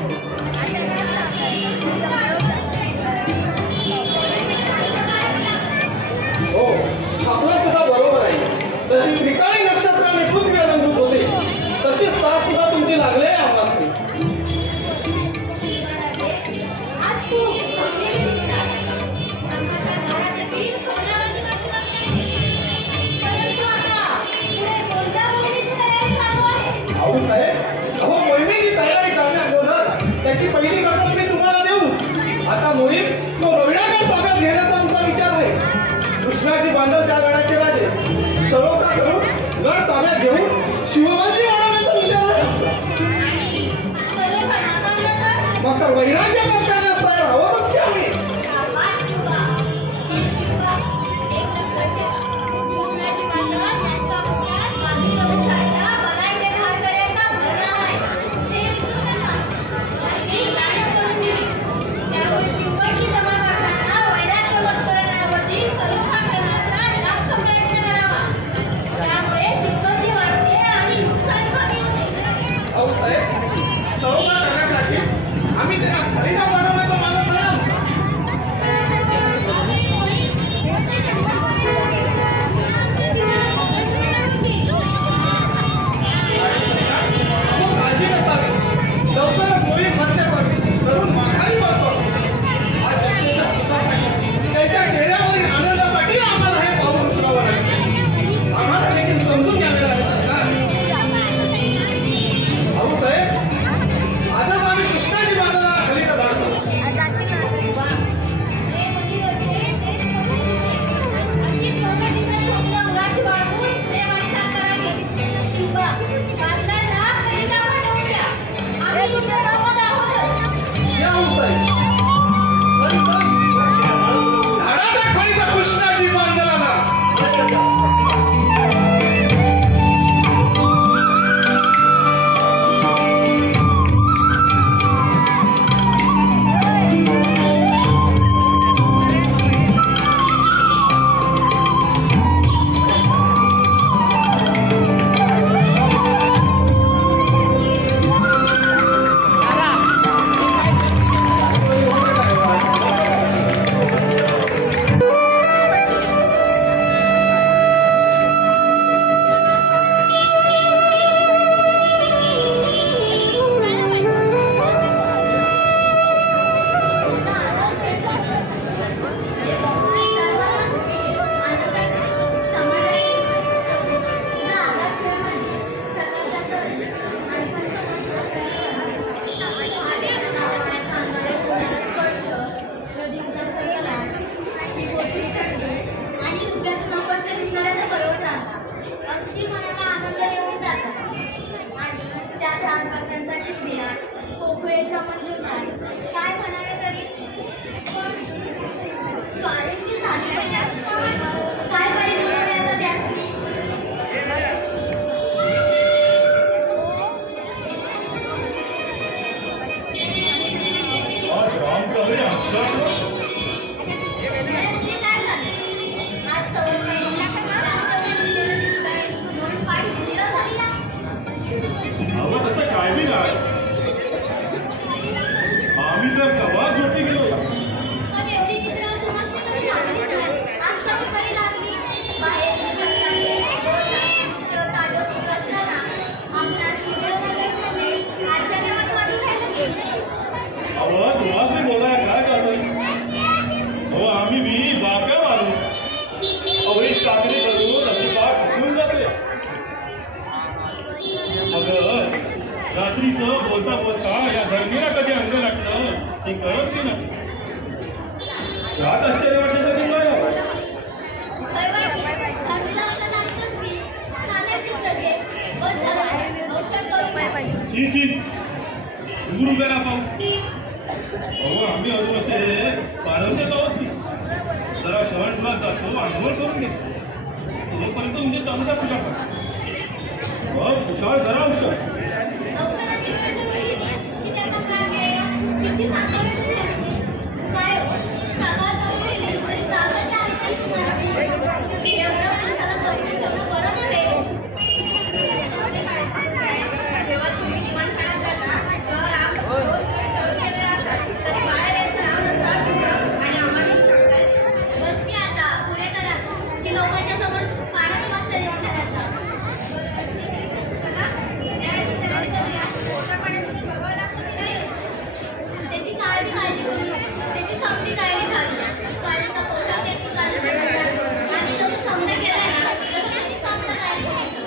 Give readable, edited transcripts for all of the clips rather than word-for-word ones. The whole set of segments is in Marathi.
हो, आपलं सुद्धा बरोबर आहे. जशी त्रिकाळी नक्षत्राने पृथ्वी अलंकृत होते तशी साथ सुद्धा तुमची लागले आहे आम्हाला. अहो मोहिमेची तयारी करण्याअगोदर त्याची पहिली गडबड मी तुम्हाला देऊ. आता मोहीम तो रविडागड ताब्यात घेण्याचा आमचा विचार आहे. कृष्णाची बांधव त्या गडाचे राजे सरोका करून गड ताब्यात घेऊन शिवबाजी वाढवण्याचा विचार आहे. मग तर वैराग्य करण्यास तयार आहोतच की आम्ही. सरोवर करण्यासाठी आम्ही त्यांना खरेदी वाढवण्याचा मानस आहे. काळजी नसावी. लवकरच मोहीम हत्यावर करून माघारी परतो. आज जनतेच्या सुखासाठी त्याच्या चेहऱ्यावरील आनंदासाठी आम्हाला हे पाऊल उचलावं लागेल. आम्हाला देखील समजून घ्यावे लागेल सरकार. भाऊसाहेब, आजच आम्ही कृष्णाजी बांधवाला खलीचा धाडतो. कृष्णाजी बांधवाला काय म्हणावे तरी स्वारीची झाली काय पाहिजे आता त्यासाठी काय बी नाही. आम्ही तर कवा जोटी गेलो. तुम्हाला बोलाय काय करतो. हो आम्ही बी बाप्या मारू. अहो ही चाकरी करून अजिबात फुटून जाते. मग रात्रीचं बोलता बोलता या धर्मीला कधी अंग लागतं ते कळत की नाही. त्यात आश्चर्य वाटतं तुम्हाला. रुपयाला पाहू. अहो आम्ही अजून असे पारवसेच आहोत की जरा शहरात जातो आंघोळ करून घेतो. तोपर्यंत तुमचे चांगला पूजा करा. खुशाल करा औषध. जेव्हा तुम्ही किमान आमची संपली तयारी झाली. स्वारीचा पोशाख देखील झालेला आहे. आणि जसं समजा केलाय ना तसं त्यांनी समजा तयारी केली.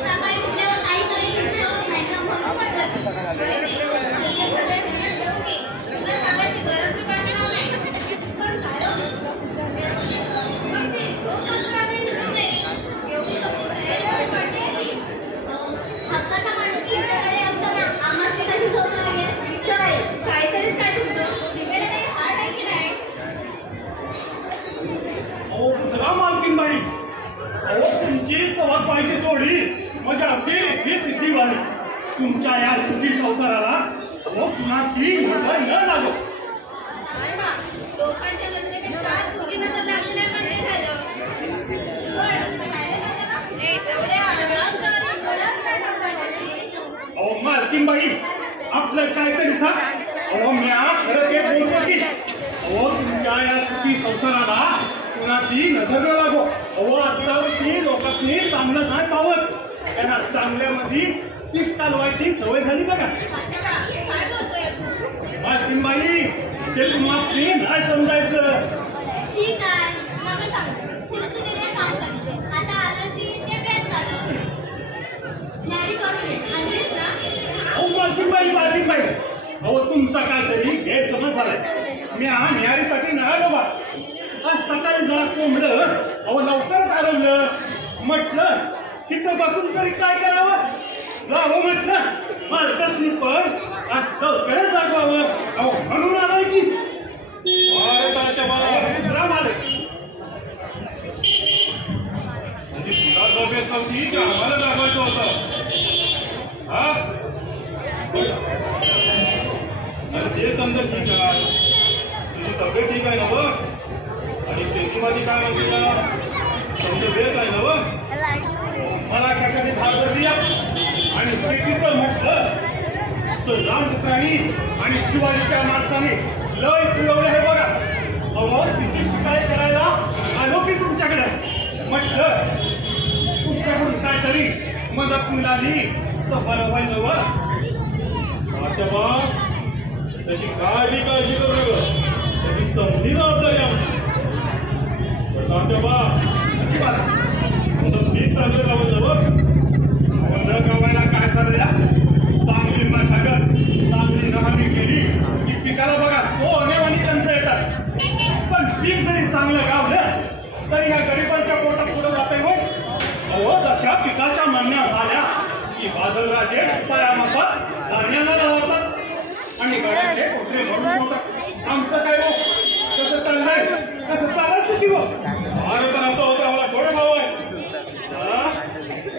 सकाळी उठल्यावर काही करायचं नाही ना म्हणून म्हटलं तुला सांगायची गरज बी पडणार नाही. पण काय हक्काचा माणूस तुमच्याकडे असताना आम्हाला कशी झोप लागेल? विचार आहे काहीतरीच काय तुमचं दिवेला काही हार्ट आहे की नाही? अहो जरा मालकीनबाई, अहो तुमची सवाद पाहिजे जोडी म्हणजे अगदी रिद्धी सिद्धी वाली. तुमच्या या सुखी संसाराला अहो कुणाची नजर न लागो. काय ना लोकांच्या नजरेपेक्षा तुझी नजर लागली नाही पण ते झालं. अहो मालकीनबाई, आपलं काहीतरी सांग. अहो म्या खरं ते बोलतो की अहो तुमच्या या सुखी संसाराला कुणाची नजर न लागो. अहो आजकालची लोकांनी चांगलं नाही पावत, त्यांना चांगल्यामध्ये पीस चालवायची सवय झाली बघा. मालकीनबाई, ते तुम्हाला नाही समजायचं. ठीक आहे नका सांगू. खुर्चीने काम करते आता आलं की ते बेस झालं. न्यारी करून ये आणलीस ना? अहो मालकीनबाई, अहो तुमचा काहीतरी गैरसमज झालाय. मी हा न्यारीसाठी नाही बाबा. आज सकाळी जरा कोंबडं अहो लवकरच आरवलं. म्हटलं तिथं बसून तरी काय करावं, जावं म्हटलं. मालकासनी पण आज लवकरच जागवावं अहो म्हणून आलोय की. म्हणजे तुला जागेत नव्हती की आम्हाला जागवायचं होतं? हा अरे ते समजा ठीक आहे, तुझी तब्येत ठीक आहे ना व? आणि शेतीमध्ये काय म्हणते ना तुमचं बेस आहे ना व? मला कशाने धार दिया. आणि शेतीचं म्हटलं तर रामपुत्रांनी आणि शिवाजीच्या माणसाने लय पुरवलं हे बघा. अहो तिची शिकायत करायला आलो की तुमच्याकडे. म्हटलं तुमच्याकडून काहीतरी मदत मिळाली तर बरं होईल नवं. तेव्हा त्याची काळजी करू नका, त्याची समधी जबाबदारी आमची. तेव्हा मी चांगलं राहून नवं. समुद्र गावायला काय चाललं, चांगली मशागत चांगली नहाणी केली की पिकाला बघा सोनेवाणी कंस येतात. पण पीक जरी चांगलं गावलं तरी या गरिबांच्या पोटात पुढे जाते होय. अहो तशा पिकाच्या म्हणण्या झाल्या की बादलराजे पायामापात धान्याला लावतात आणि गड्याचे कोठे भरून पोटात. आमचं काय हो कसं चाललंय, कसं चालायचं की हो? भारत असं होतं मला थोडं भाव आहे.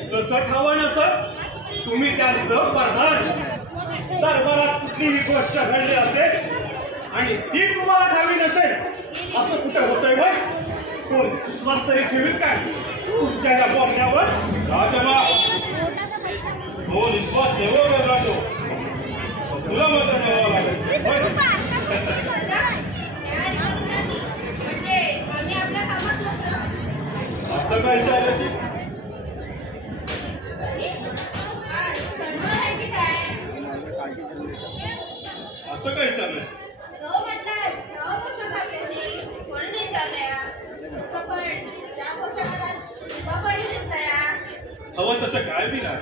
जसं ठावा नसत तुम्ही त्यांचं प्रधान. दरबारात कुठलीही गोष्ट घडली असेल आणि ती तुम्हाला ठावी नसेल असं कुठे होतंय होय? कोण विश्वास तरी ठेवीत काय तुमच्या या बोलण्यावर? राजबा कोण विश्वास ठेववर राहतो तुला मात्र ठेवावं लागेल. असं काय चालशी असं काय चाललंय? हवं तसं काय बी नाही.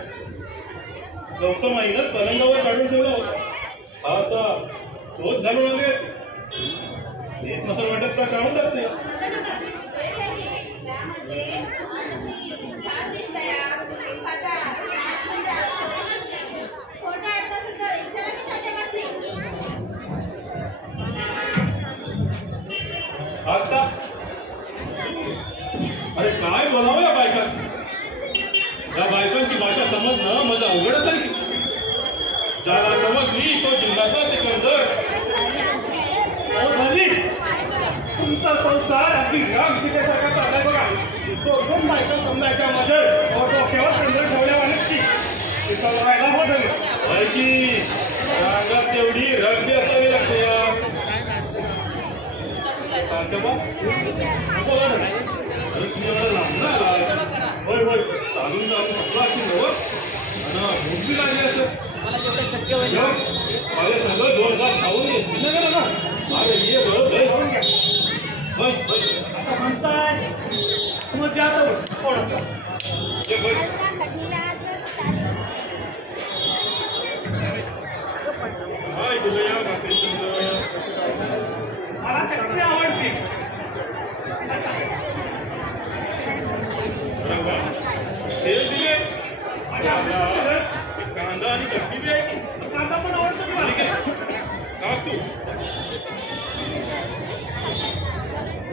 गौतम आईनं पलंगावर काढून ठेवलं होतं. हा असा शोध घालून आले येत नसेल वाटत तर काढून टाकते. आता अरे काय बोलावं या बायकांची. या बायकांची भाषा समजणं माझं अवघडच आहे की. ज्याला समजली तो जिल्ह्याचा सिकंदर. तुमचा संसार अगदी राम शिकेसारखा चाललाय बघा. तो दोन बायका समजायच्या मध्ये डोक्यावर केंद्र ठेवल्यावानेच की राहायला होत की रांगात तेवढी रगदी असावी लागते. बोला ना तुम्ही एवढा लांब ना आला. होय होय चालून चालून सगळं असेल नवं आणि भूक बी लागली असं. माझ्या सगळं 2 घास खाऊन घेतली ना. अरे ये बस बस बस असं म्हणताय मग द्या तर थोडंसं. ये बस. काय तुला या भाकरी मला चटणी आवडते. तेल दिले आणि आपल्याला कांदा आणि चटणी बी आहे. कांदा पण आवडतो मला. ठीक आहे टाक तू.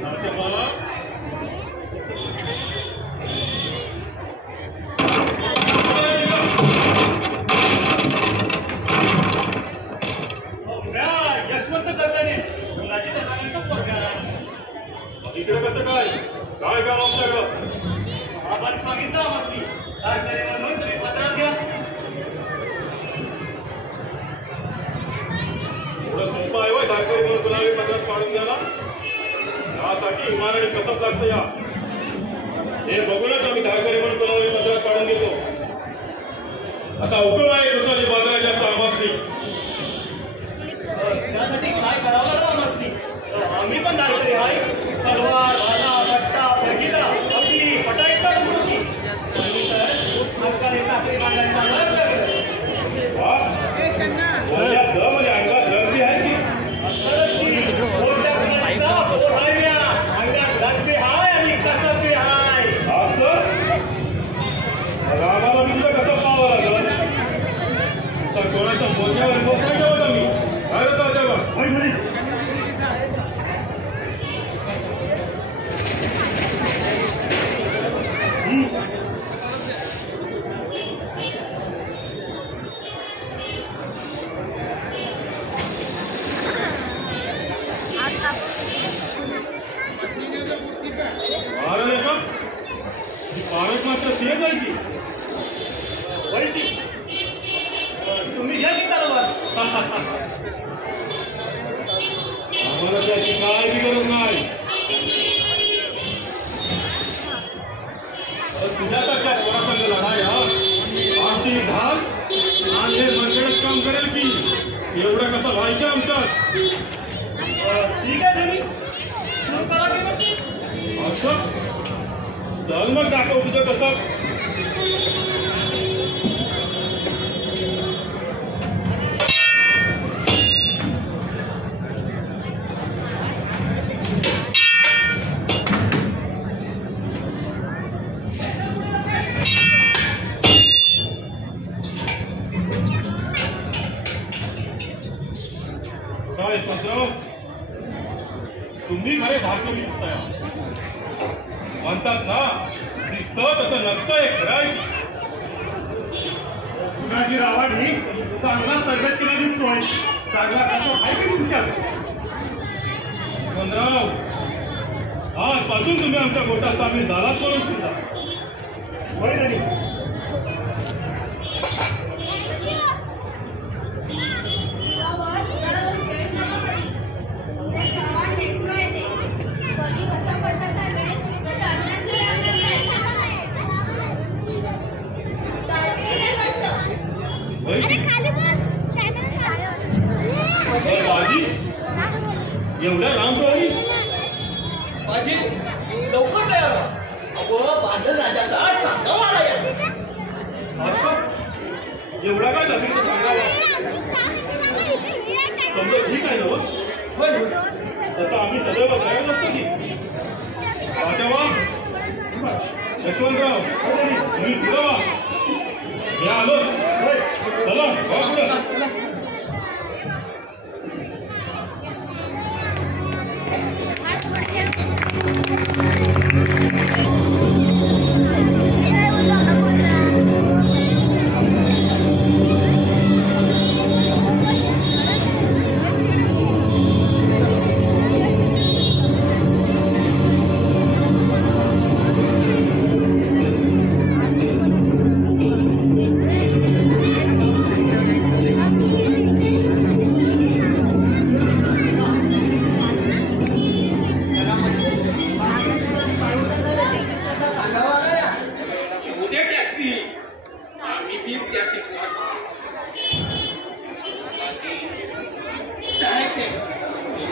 नाते बाबा यशवंत चढताने मुलाची जनावरांचा पोरगा. इकडे कसं काय काय काम आपल्याकडं. आपण सांगितलं आम्हाला कारखाने म्हणून तुम्ही पत्रात घ्या. एवढं सोपं आहे वय कारखाने म्हणून कुणाला पत्रात काढून द्यायला. यासाठी इमानाने कसं लागतं या हे बघूनच आम्ही कारखाने म्हणून कुणाला पत्रात काढून घेतो. असा हुकूम आहे कृष्णाजी बाजाराच्या आमासनी. त्यासाठी काय करावं लागलं आम्हाला. आम्ही पण दाखवले हाय. तलवार भाला बट्टा फळगीला अगदी पटायचा बनतो की कारखाने चाकरी बांधायचा लग्न लागलं. बोलण्याचं म्हणजे अंगात गर्दी आहे की असंच की मोठ्या मुलांचा पोर हाय म्या. अंगात गर्दी हाय आणि कसं बी हाय. असं मग आम्हाला तुमचं कसं पाहावं लागलं. कोणाच्या मोठ्यावर बोट नाही ठेवत आम्ही. काय होतं तेव्हा भारत मात्र तेच आहे की वैती तुम्ही घ्या की तलवार. आम्हाला त्याची काय बी गरज नाही. तुझ्यासारख्या पोरासंग लढाया आमची घाल आणि हे मंडळच काम करेल की एवढं कसं व्हायचं आमच्यात. ठीक आहे तुम्ही सुरू करा की मग. असं चल मग दाखव तुझं कसं. काय संतराव तुम्ही खरे धाकली दिसताय. म्हणतात ना दिसतं तसं नसतं हे खरं आहे. कुणाची रावण ही चांगला प्रगतीला दिसतोय. चांगला कसं आहे की तुमच्यात. पंधराव आजपासून तुम्ही आमच्या गोटात सामील झालात म्हणून सुद्धा. होय नाही बाजी एवढ्या लांब पळली. माझी लवकर तयार व्हा. अगो बांधल राजाचा सांगाव आला या. आता एवढा काय दफीचं सांगावा. समजा ठीक आहे ना हो. होय तसं आम्ही सदैव तयार नसतो की. तेव्हा यशवंतराव तुम्ही पुढं व्हा. मी आलोच. चला वा पुढं.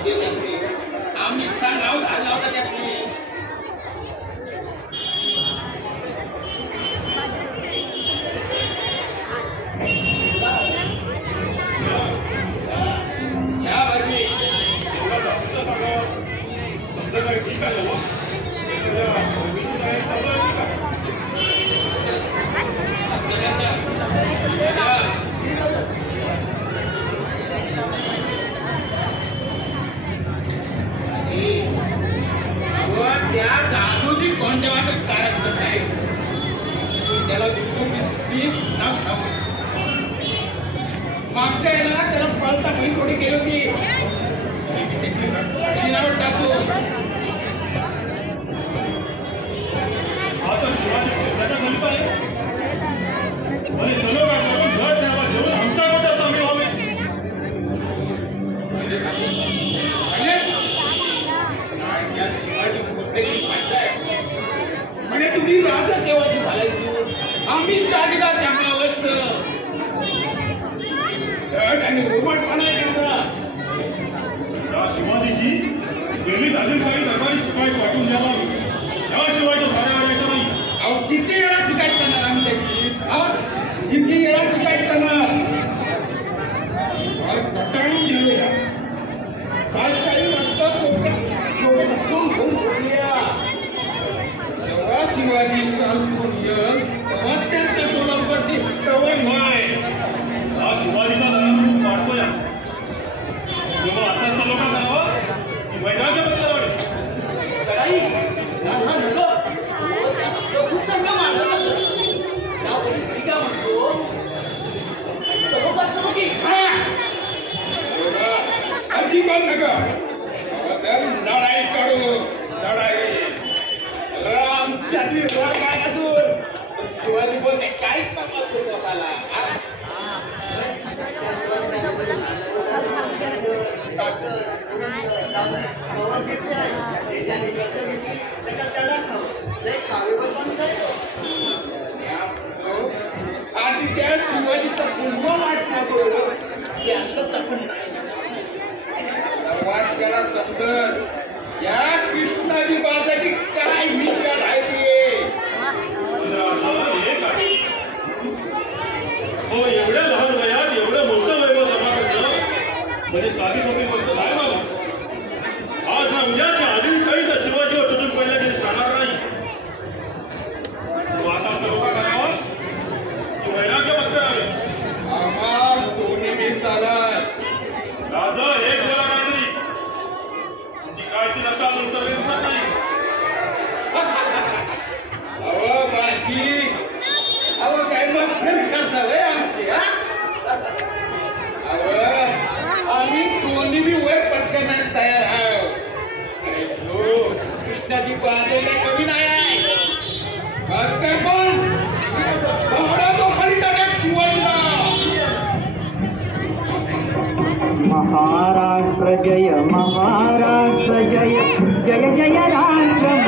आम्ही सांगाव झाला होता त्यातली या भाजी समजा काय ठीक आहे हो. त्या दादूची कोंडवाचं काय असतं साहेब त्याला मागच्या याला त्याला पळता काही थोडी गेली होती टाकू आता शिवाजी कृष्णाच्या गणित आहे आणि सर्व काढून घर द्यावा घेऊन आमच्या मोठ्या सामील व्हावे. म्हणजे तुम्ही राजा केव्हाची घालायची आम्ही जागीदार त्यामावरच आणि उर्मटपणा त्यांचा या शिवाजीची दिल्लीत आदिलशाही दरबारी शिकायत वाटून द्यावा याशिवाय तो भाड्यावर यायचा नाही. अहो किती वेळा शिकायत करणार आम्ही त्याची किती वेळा शिकायत करणार कटाळून गेलेला बादशाही मस्त सोबत असून घेऊन सोडल्या जेव्हा शिवाजी चालून येईल तेव्हा त्यांच्या तोंडावरती तेव्हा नाही हा शिवाजीचा धर्म वाढतो या तेव्हा आताचा लोक करावं की वैराग्य बदलावे. खूप चांगलं मानत त्या परिस्थिती काय म्हणतो अजिबात नका लढाई करू लढाई आमच्यातली काय अजून शिवाजी बोलते काहीच समजत होतो असाला आणि त्या शिवाजीचा पुन्हा वाटण्याबरोबर त्यांचं चकून नाही प्रवास केला समजत या कृष्णाजी बाजाची काय विचार आहे ते हो एवढ्या लहान वयात एवढं मोठं वैभव जमा करणं म्हणजे साधी सोपी गोष्ट नाही मला. आज ना उद्या त्या आदिलशाहीचा शिवाजीवर तुटून पडल्या तरी जाणार नाही. तो आता सर्व करावा की वैराग्य बंद करावे. आम्हा सोनी बी चालत राजा एक बोला काहीतरी तुमची काळची नशा अजून उतरली दिसत नाही. अहो बाजी अहो काय मस्करी करता वय आमची आम्ही कोणी बी वर पटकण्यास तयार आहोत. कृष्णाजी बांधलेले कमी नाही आहे बस काय पण तो खाली टाका शिवाजीला. महाराष्ट्र जय महाराष्ट्र जय जय जय राष्ट्र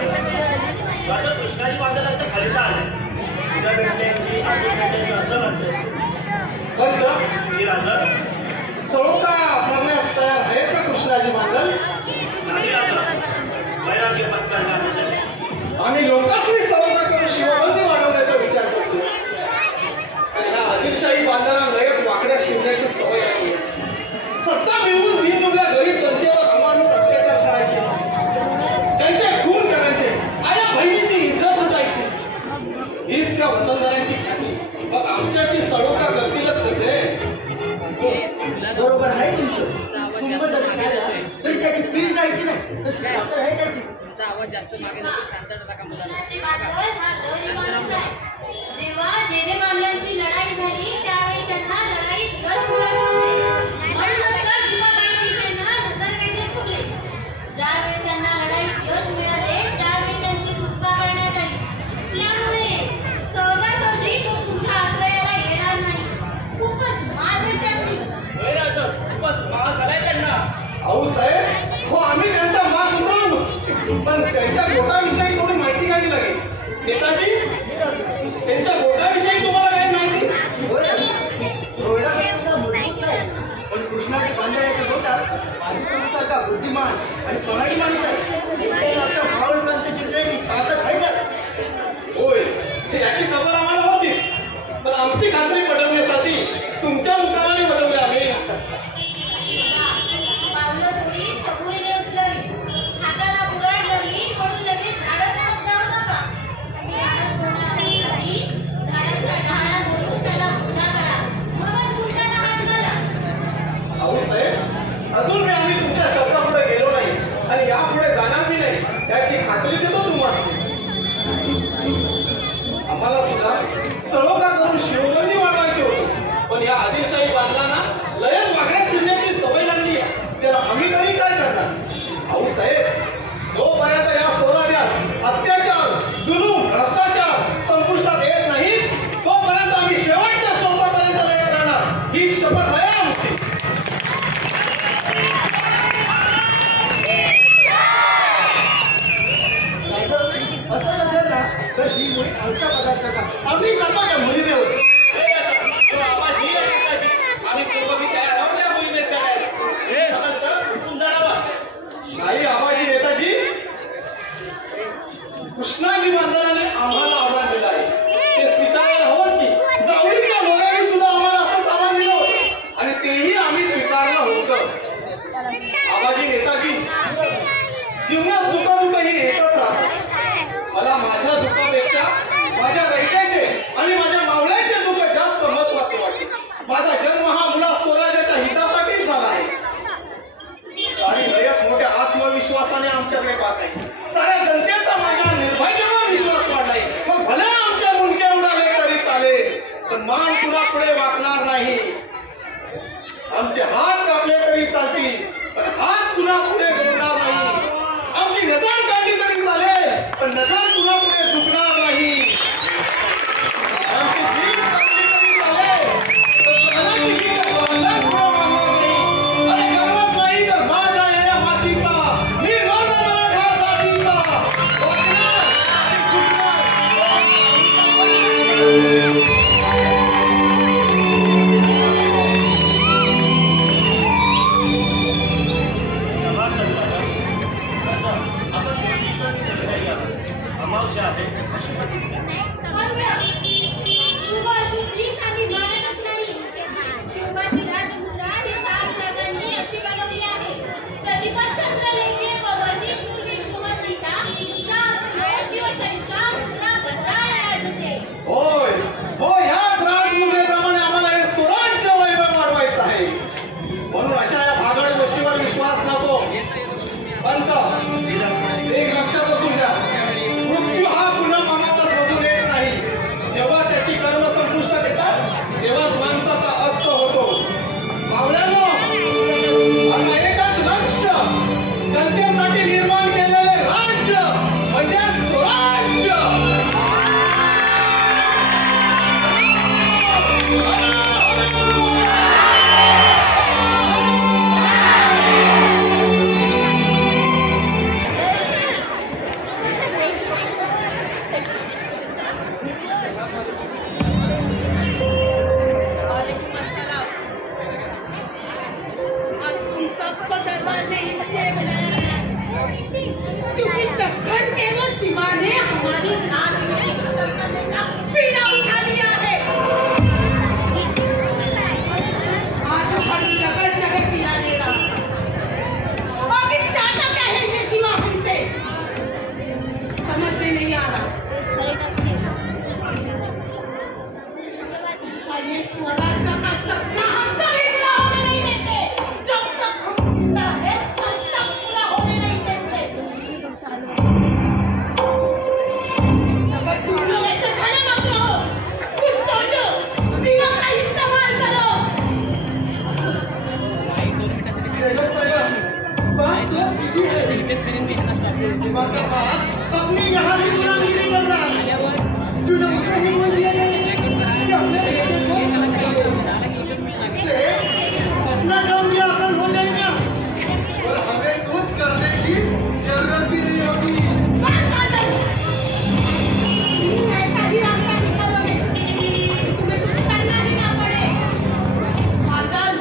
राजा कृष्णाजी बांधला खाली आले उद्या भेटले अजून भेटायचं असं म्हणते पण की राजा सळोका करण्यास तयार आहेत का कृष्णाजी बांधल? नाही राजा वैराग्य पत्करणार नाही. आम्ही लोकांनी सळोका करून शिवबंदी वाढवण्याचा विचार करतो. या आदिलशाही बांधवांना लगेच वाकड्या शिवण्याची सवय आहे. सत्ता मिळवून विनमुगल्या गरीब जनतेवर अमानुष अत्याचार करायचे, त्यांचे खून करायचे, आया बहिणीची इज्जत लुटायची. हीच त्या वतनदारांची खाती. मग आमच्याशी सळोका करतीलच कसे? बरोबर आहे तुमचं. सुंब जरी खाल्ला तरी त्याची पीळ जायची नाही. तशी ताकद आहे त्याची. कृष्णाजी बांधव हा लहरी माणूस आहे. जेव्हा जेने मानल्यांची लढाई झाली त्यावेळी त्यांना लढाईत यश मिळाले होते. म्हणूनच तर भीमाबाईंनी त्यांना नजरकैदेत ठेवले. ज्यावेळी त्यांना लढाईत यश मिळाले त्यावेळी त्यांची सुटका करण्यात आली. त्यामुळे सहजासहजी तो तुमच्या आश्रयाला येणार नाही. खूपच माज आहे त्या स्त्रीला. राजा का बुद्धिमान आणि पहाडी माणूस आहे. एकट्यानं आता मावळ प्रांत जिंकण्याची ताकद आहे का? होय, याची खबर आम्हाला होतीच, पण आमची खात्री पटवण्यासाठी तुमच्या मुकामाने बनवले आम्ही. पावलं तुम्ही सबुरीने उचलली, हाताला बुरड लागली म्हणून लगेच झाडं तोडत जाऊ नका. झाडं तोडण्याआधी झाडाच्या ढाळा मोडून त्याला मोठा करा, मगच गुंडाला हात घाला. आऊसाहेब, अजून मी आम्ही तुमच्या शब्दापुढे गेलो नाही आणि यापुढे जाणार बी नाही याची खात्री देतो तुम्हाला. आम्हाला सुद्धा सळोखा करून शिवबंदी वाढवायची होती, पण या आदिलशाही बांधलांना लयच वागड्या शिरण्याची सवय लागली आहे. त्याला आम्ही तरी काय करणार? आऊसाहेब, जोपर्यंत या सोलाद्यात अत्याचार, जुलूम, भ्रष्टाचार संपुष्टात येत नाही तोपर्यंत आम्ही शेवटच्या श्वासापर्यंत लढत राहणार, ही शपथ आहे आमची. असं नसेल ना तर ही मुली आमच्या पदार्थ टाका. आम्ही जातो त्या मोहिमेवर. नाही आबाजी नेताजी, कृष्णाजी बांधवाने आम्हाला आव्हान दिलं आहे, ते स्वीकारायला हवंच की. जावळीच्या मोऱ्याने सुद्धा आम्हाला असं सामान दिलं होतं आणि तेही आम्ही स्वीकारलं होतं. आबाजी नेताजी, जीवनात सुखदुःख ही येतच राहतात. मला माझ्या दुःखापेक्षा माझ्या रहित्याचे आणि माझ्या मावळ्याचे दुःख जास्त महत्वाचे वाटते. माझा जन्म हा मुळात स्वराज्याच्या हितासाठीच झाला आहे. सारी रयत मोठ्या आत्मविश्वासाने आमच्याकडे पाहत आहे. साऱ्या जनतेचा माझ्या निर्भयतेवर विश्वास वाढलाय. मग भले आमच्या मुंडके उडाले तरी चालेल, पण मान पुन्हा पुढे वाकणार नाही. आमचे हात कापले तरी चालतील, पण हात पुन्हा पुढे जोडणार नाही. आमची नजर काढली तरी चालेल, पण नजर पुन्हा पुढे झुकणार नाही. आमची जीभ कापली तरी चालेल, पण प्राणाची जीभ बांधल्यात पुढे मारणार नाही. अरे गर्वच नाही तर माझा या मातीचा, मी मर्द मराठा जातीचा. वागणार आणि झुकणार. सभासद दादा, राजा, आपण 2 दिवसांनी घरी आहोत. अमावस्या आहे, अशुभ दिसते. शुभ अशुभ हीच आम्ही मानतच नाही. शुभाची राजमुद्रा ही राजांनी अशी बनवली आहे. प्रतिपद चंद्रलेखे व वर्णी शूरवीर सुमंतिका शास्त्र शिवसैषा मुद्रा बदलाया राजते. होय होय, ह्याच राजमुद्रेप्रमाणे आम्हाला हे स्वराज्य वैभव वाढवायचं आहे. म्हणून अशा या भागड गोष्टीवर विश्वास नको. पंत, एक लक्षात असू द्या, मृत्यू हा पुन्हा मनातच बघून येत नाही. जेव्हा त्याची कर्म संपुष्टात येतात तेव्हाच माणसाचा अस्त होतो. मावळ्यांनो, आता एकच लक्ष, जनतेसाठी निर्माण केलेले राज्य म्हणजे स्वराज्य. क्योंकि दक्कन के वो सिवा ने हमारी राजनीति खत्म करने का बीड़ा उठा लिया है. आज हर जगह जगह पिला दे रहा. अभी चाहता क्या है ये सिवा हमसे, समझ में नहीं आ रहा. ये स्वराज्य का सपना हम कभी पूरा होने नहीं देंगे. जब तक हम जिंदा है तब तक पूरा होने नहीं देंगे. अगर तुम लोग ऐसे खड़े मत रहो, कुछ सोचो, दिमाग का इस्तेमाल करो. अपनी यहाँ भी गुलामी नहीं करना. तूने मुझे नहीं बोल दिया कि हमने अपना काम भी आसान हो जाएगा और हमें कुछ करने की जरूरत भी नहीं होगी. बस बादल, ऐसा ही रास्ता निकालोगे, तुम्हें कुछ करना ही ना पड़े. बादल,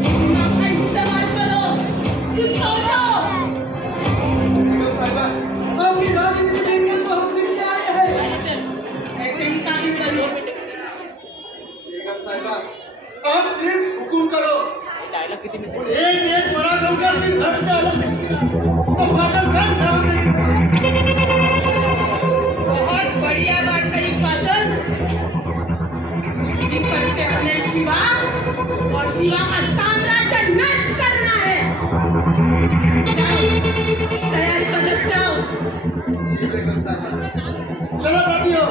दिमाग का इस्तेमाल करो. आप सिर्फ हुकुम करो। और एक मराठों का सिर्फ घर से अलग तो फाजल खान नाम नहीं। बहुत बढ़िया बात कही फाजल। करते हमें शिवा और शिवा का साम्राज्य नष्ट करना है। तैयारी कर जाओ। चलो साथियों।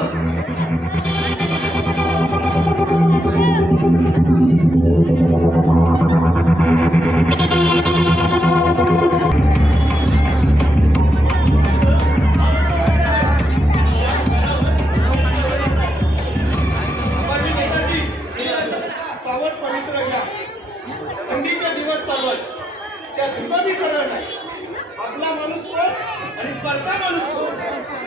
सावध पवित्र घ्या. थंडीचे दिवस चालत त्या दुर्गमी सरळ नाही. आपला माणूस कोण आणि परका माणूस कोण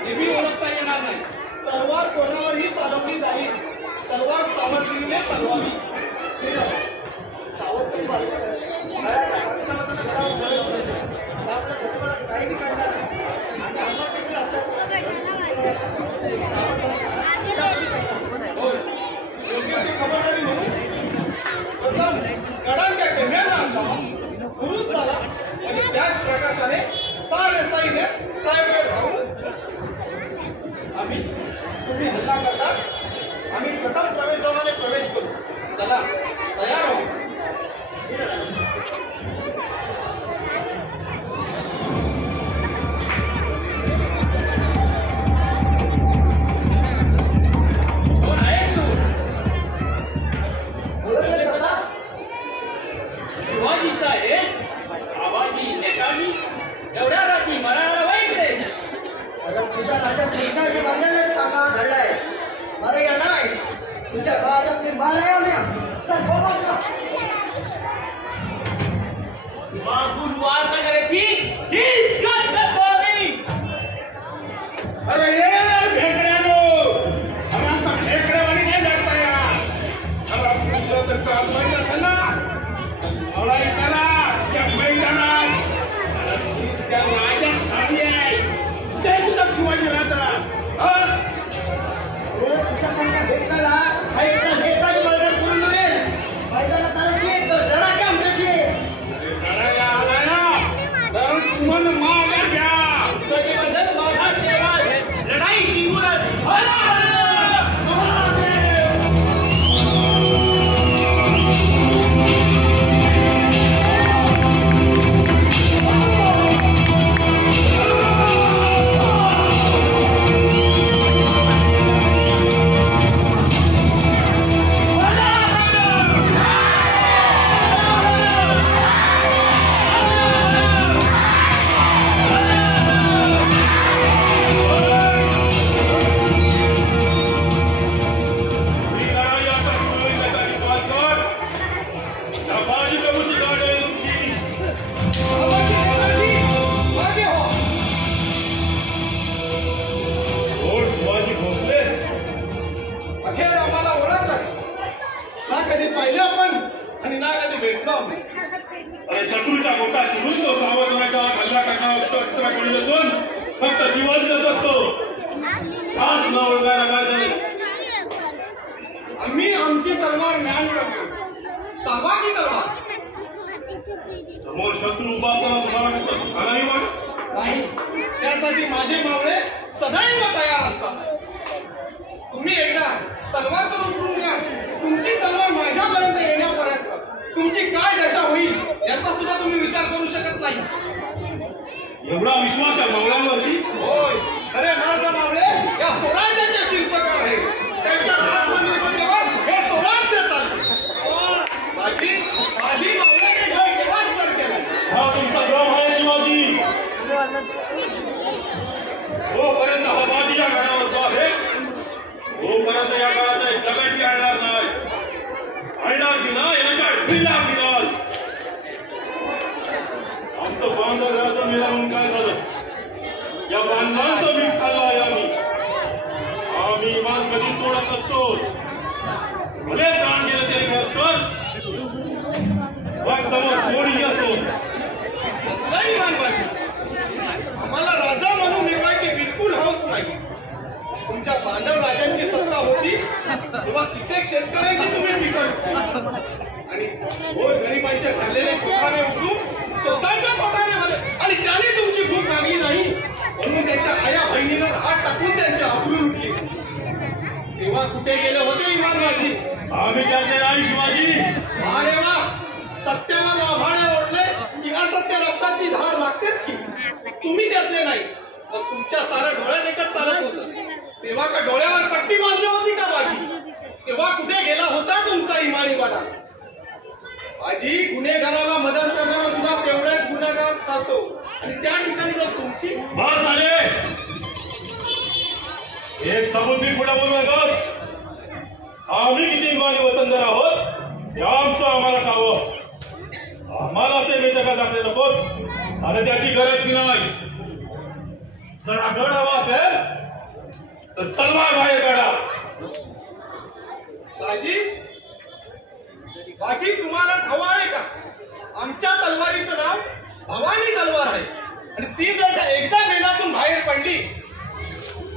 हे बी ओळखता येणार नाही. तलवार कोणावरही चालवली जाईल. तलवार सावधगिरीने चालवावी. सावध तरी काही बी काढणार खबरदारी म्हणून प्रथम गडांच्या टेम्याला आणला पुरुष झाला आणि त्याच प्रकाशाने सारे सैन्य सायवेर धावून आम्ही तुम्ही हल्ला करतात. आम्ही प्रथम प्रवेशद्वाराने प्रवेश करू. चला तयार हो. शिवाजीचा आहे आबाजी नेताजी एवढ्या रात्री मराठा वा इकडे. अगर तुझ्या राजा कृष्णाजी बांधलेले सांगा घडलाय मारे या नाही तुझ्या राजाने माराया चल बोला. मागून वार न करायची हीच गद्दारी. अरे ये भेकड्यानो मला असं भेकड्यावानी नाही लढता या. मला पुढचं तर काम माहिती असेल ना. लढाई करा त्या मैदानात. त्या राजा स्थानी आहे ते तुझा शिवाजी राजा. तुझ्या संघ भेटला हा एकटा नेताजी मैदान पूर्ण मिळेल. मैदानात आल्याशी तर जरा काम कशी लढाया आला ना तर सुमन मागा घ्या. सगळीबद्दल माझा सेवा लढाई जिंकूनच अखेर आम्हाला ओळखलंच ना. कधी पाहिलं आपण आणि ना कधी भेटलो आपण. अरे शत्रूच्या गोटा शिरून तो सावधानाच्या हल्ला करणारा कोणी नसून फक्त शिवाजी असतो. खास न ओळखायला काय झालं. आम्ही आमची तलवार ज्ञान करतो. चावा की तलवार. समोर शत्रू उभा असताना तुम्हाला कसं आलाही वाट नाही. त्यासाठी माझे मावळे सदैव तयार असतात. तुम्ही एकदा तलवार चालून उतरून घ्या. तुमची तलवार माझ्यापर्यंत येण्यापर्यंत तुमची काय दशा होईल याचा सुद्धा तुम्ही विचार करू शकत नाही. एवढा विश्वास आहे मावळ्यांवरती. होय. अरे मर्द मावळे या स्वराज्याचे शिल्पकार आहे. त्यांच्या आत्मनिर्भरतेवर हे स्वराज्य चालते. माझी मावळ्याने हे केव्हाच सर केलं. हा तुमचा भ्रम आहे शिवाजी. जोपर्यंत हा बाजी या गडावर आहे तोपर्यंत या गडाचा एक दगड आणणार नाही. आणणार की नाही याच्या ढिल्ला मिळाल. आमचं बांधव राजा मेला म्हणून काय झालं. या बांधवांचं मीठ खाल्लं आहे आम्ही मान कधी सोडत असतो. भले प्राण गेलं तरी कर समोर कोणीही असो. कसलाही मान बांधली. आम्हाला राजा म्हणून मिळवायची बिलकुल हौस नाही. तुमच्या बांधव राजांची सत्ता होती तेव्हा कित्येक शेतकऱ्यांची तुम्ही टीका आणि गोरगरिबांचे खाल्लेले पोटाने उठून स्वतःच्या पोटाने भरले आणि त्याने तुमची भूक लागली नाही म्हणून त्यांच्या आया बहिणीवर हात टाकून त्यांच्या अब्रू लुटली. तेव्हा कुठे गेले होते इमानबाजी? आम्ही त्याचे नाही शिवाजी. अरे वा, सत्यावर वाभाळे ओढले की असत्य रक्ताची धार लागतेच की. तुम्ही त्यातले नाही, मग तुमच्या साऱ्या डोळ्यात एकच चालत होतं. तेव्हा का डोळ्यावर पट्टी बांधली होती का बाजी? तेव्हा कुठे गेला होता तुमचा इमानीवाला? बाजी, गुन्हेगाराला मदत करणारा सुद्धा तेवढेच गुन्हेगार ठरतो आणि त्या ठिकाणी जर तुमची बस झाले. एक सबूत मी पुढे बोलू नकोस. आम्ही किती इमानी वतनदार आहोत हे आमचं आम्हाला ठावं. आम्हाला सेवेच्या का दाखले नको आणि त्याची गरज नाही. जर आगड हवा असेल तर तलवार बाहेर काढा. बाजी, तुम्हाला ठाव आहे का आमच्या तलवारीचं नाव भवानी तलवार आहे आणि ती जर का एकदा मेलातून बाहेर पडली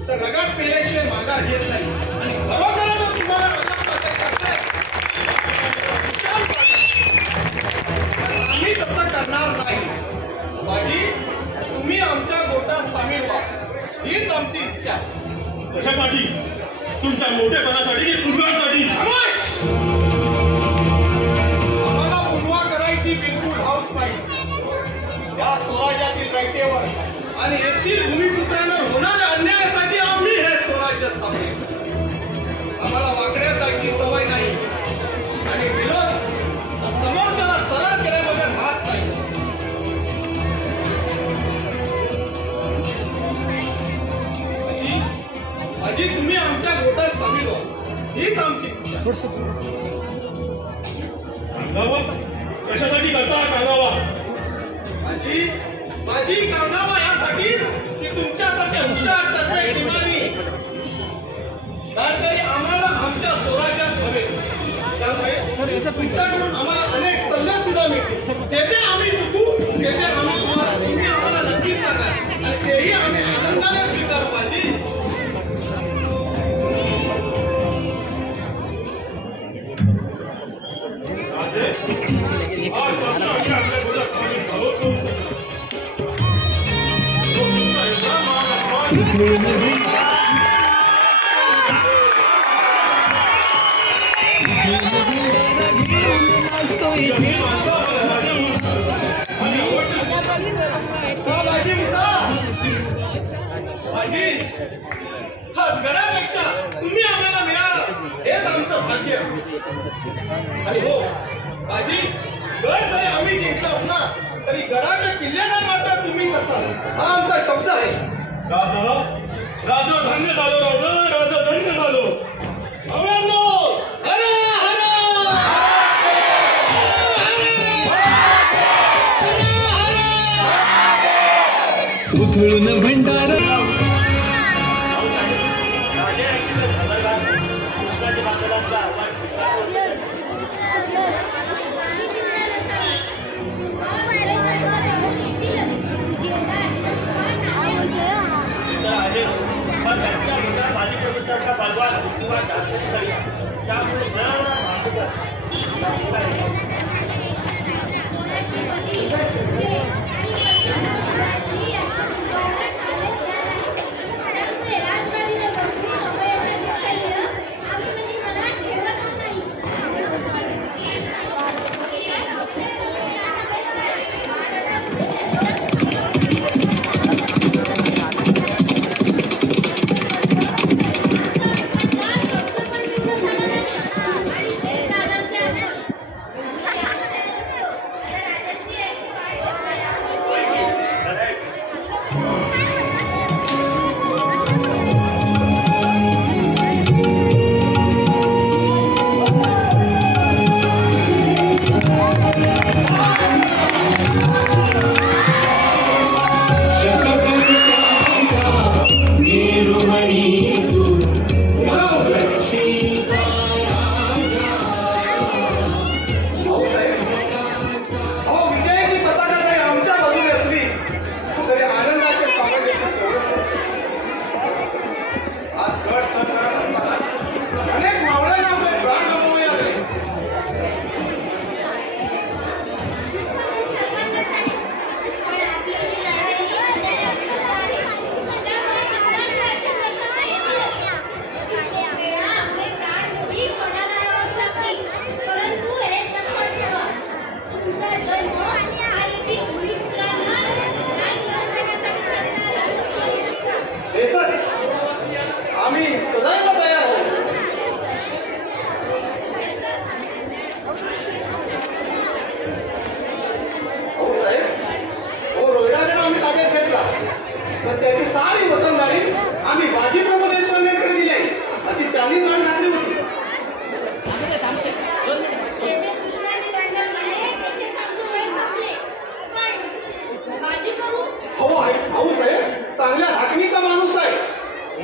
तर रगात पेल्याशिवाय माघार घेत नाही आणि खरोखर जर तुम्हाला रगात टाकायचं आम्ही तसं करणार नाही. बाजी, तुम्ही आमच्या गोटात सामील व्हा हीच आमची इच्छा. कशासाठी? तुमच्या मोठेपणासाठी की पुष्काळसाठी? आम्हाला पुनवा करायची बिलकुल हाऊस नाही. या स्वराज्यातील रयतेवर आणि येथील भूमिपुत्रांवर होणाऱ्या अन्यायासाठी आम्ही हे स्वराज्य स्थापित. आम्हाला वाकड्यात जायची सवय नाही आणि विरोध समोरच्याला सरळ केल्याबद्दल राहत नाही. आजी, तुम्ही आमच्या गोटात सामील व्हा हीच आमची इच्छा. कांगावा? कशासाठी करता कांगावा? माझी कांगावा यासाठी की तुमच्यासारख्या हुशार तत्वे इमानी तरी आम्हाला आमच्या स्वराज्यात हवे. त्यामुळे तुमच्याकडून आम्हाला अनेक सल्ले सुद्धा मिळतील. जेथे आम्ही चुकू तेथे तुम्ही आम्हाला नक्कीच सांगा आणि तेही आम्ही आनंदाने स्वीकारू. पाहिजे गडापेक्षा तुम्ही आम्हाला मिळाला हेच आमचं भाग्य. आणि हो बाजी, गड जरी आम्ही जिंकला असला तरी गडाच्या किल्लेदार मात्र तुम्हीच असाल हा आमचा शब्द आहे. राजा धन्य झालो. राजा धन्य झालो. उधळून भंडारा भाजी प्रवेशाचा बलवान किंवा जास्तरी झाली त्यामुळे जरा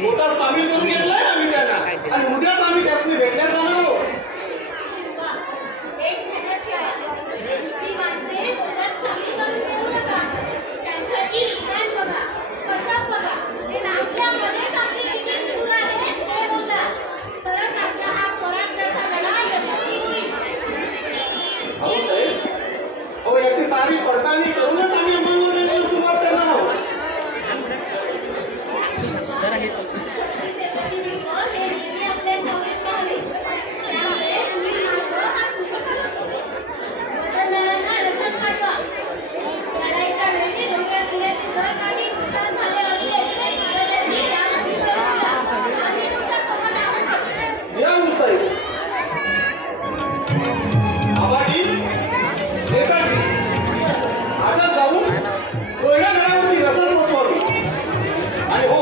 पोटात सामील करून घेतलाय आम्ही त्यांना आणि उद्याच आम्ही त्यासनी भेटल्या जाणार आहोत. शिवा, एक ध्यानात ठेवा. दुसरी माणसे पोटात सामील करून घेऊ नका. त्यांच्यासाठी लिखाण बघा, कसब बघा. ते आपल्यामध्येच आपली विशेष गुण आहे ते मोजा. तरच आपला हा स्वराज्याचा लढा यशस्वी होईल. अहो साहेब, अहो याची सारी पडताळणी करूनच आम्ही अंमलबजावणीला सुरुवात करणार आहोत. शक्तीचे प्रतिबिंब हे नेहमी आपल्या सावलीत पाहावे. त्यामुळे तुम्ही मार्ग हा सुकर होतो. वतनदारांना रसद पाठवा. लढाईच्या वेळी डोक्यात दिल्याचे जर काही नुकसान झाले असेल तर त्याची जाणीव करून घ्या. आम्ही तुमच्या सोबत आहोत. या साहेब. आबाजी, नेताजी, आता जाऊन रोहिणा गडावरती रसद पोचवावी. आणि हो,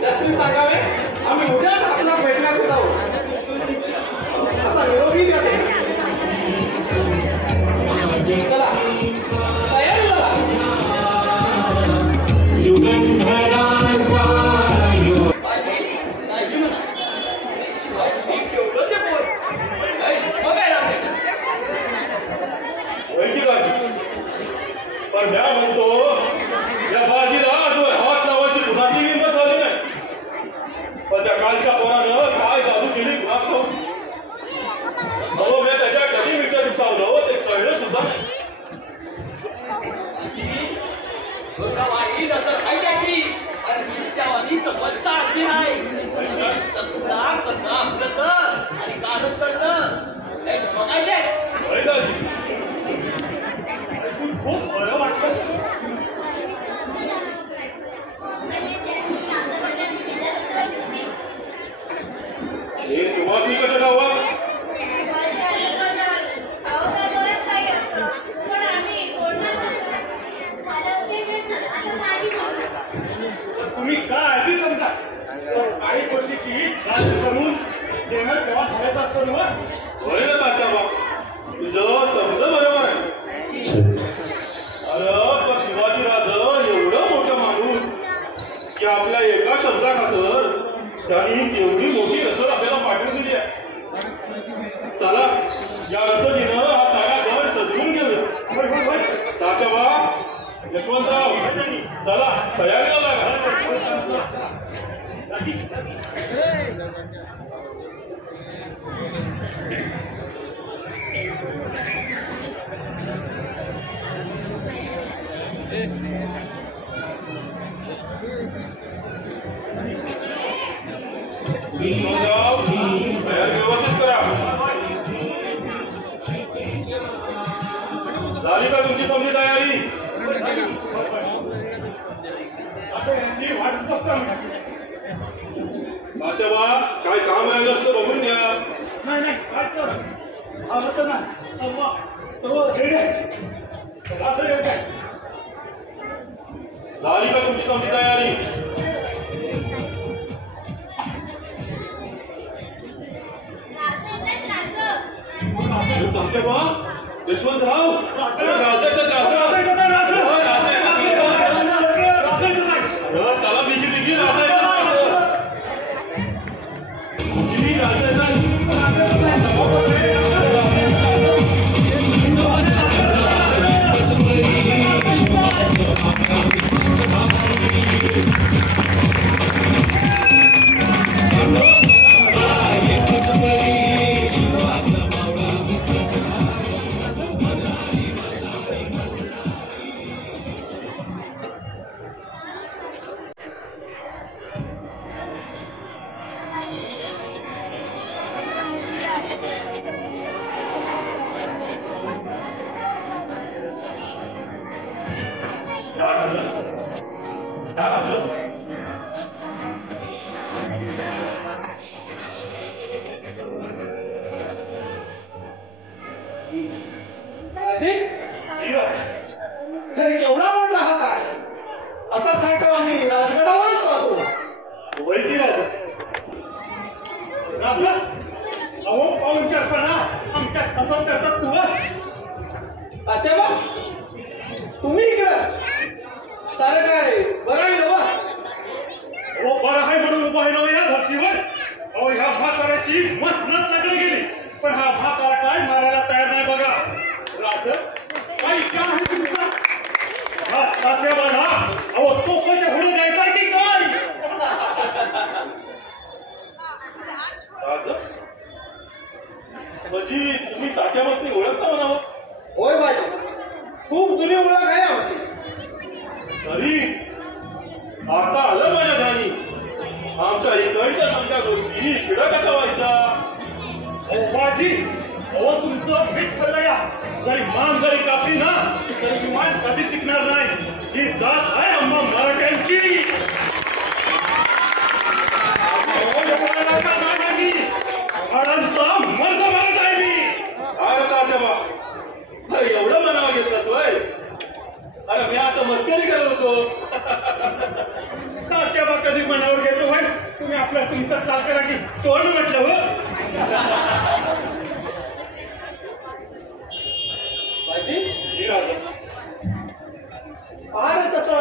त्यासनी सांगावे आम्ही उद्याच आपणास भेटण्यात येत आहोत असा निरोपही द्या. चला, तयारी करा. पण म्या म्हणतो या बाजीला अजून हात लावायची कुणाची हिंमत झाली नाही. पण त्या कालच्या पोरानं काय जादू केली कुणास ठाऊक. अहो मी त्याच्या कधी मित्र दिसावलं ते कळलं सुद्धा नाही. खूप बरं वाटलं. हे तुम्हाला कसं गावा तुम्ही काय बी समजा काही गोष्टीची जास्त करून देणं तेव्हा घालायचं असतं ना. होय ना तात्याबा, तुझं समज बरोबर आहे. अरे पण शिवाजीराज एवढं मोठं माणूस की आपल्या एका शब्दाखातर त्यांनी एवढी मोठी रसद आपल्याला पाठवून दिली आहे. चला या रसदीनं हा सारा गड सजवून घेऊया. तात्याबा, यशवंतराव, चला तयारीला लागा. तयारी व्यवस्थित करा. झाली का तुमची समजी तयारी? तात्याबा, काय काम राहिलं असतं बघून घ्या. नाही नाही काय कर ना सर्व रेडी आहे. झाली का तुमची समजी तयारी? तात्याबा, यशवंतराव, चला बिगी बिगी एवढा मोठा हात आहे असा थाट आम्ही राजगडावरच पाहतो. वैद्यराज अहो पाहुणचारपणा आमच्यात असं करतात तुला. तात्याबा, तुम्ही इकडं सारं काय बरं आहे ना? बरं आहे म्हणून उभा आहे ना या धर्तीवर. अहो ह्या म्हाताऱ्याची मसनत लागली गेली, पण हा म्हातारा काय मारायला तयार नाही बघा. राज काही काय आहे तुमचा? हा तात्या बाळा, अहो तोफाच्या पुढे जायचा की काय? राज म्हणजे तुम्ही तात्या बसनी ओळखता म्हणावं? होय बाजी, खूप जुनी ओळख आहे आमची. तरीच आता आलं माझ्या ध्यानी, आमच्या इकडच्या समजा गोष्टी इकडं कशा व्हायच्या? माझी अहो तुमचं मीठ खाल्लं या, जरी मान जरी कापली ना तरी ही मान कधी शिकणार नाही. ही जात आहे आम्हा मराठ्यांची. हाडांचा मर्द मारत आहे मी. अरे तात्याबा, अरे एवढं मनावा घेतलंस वय? अरे मी आता मस्करी करत होतो. तात्याबा कधी मनावर घेतो वय? तुम्ही आपला तुमचा त्रास करा की तोंड म्हटलं हो. फार कसं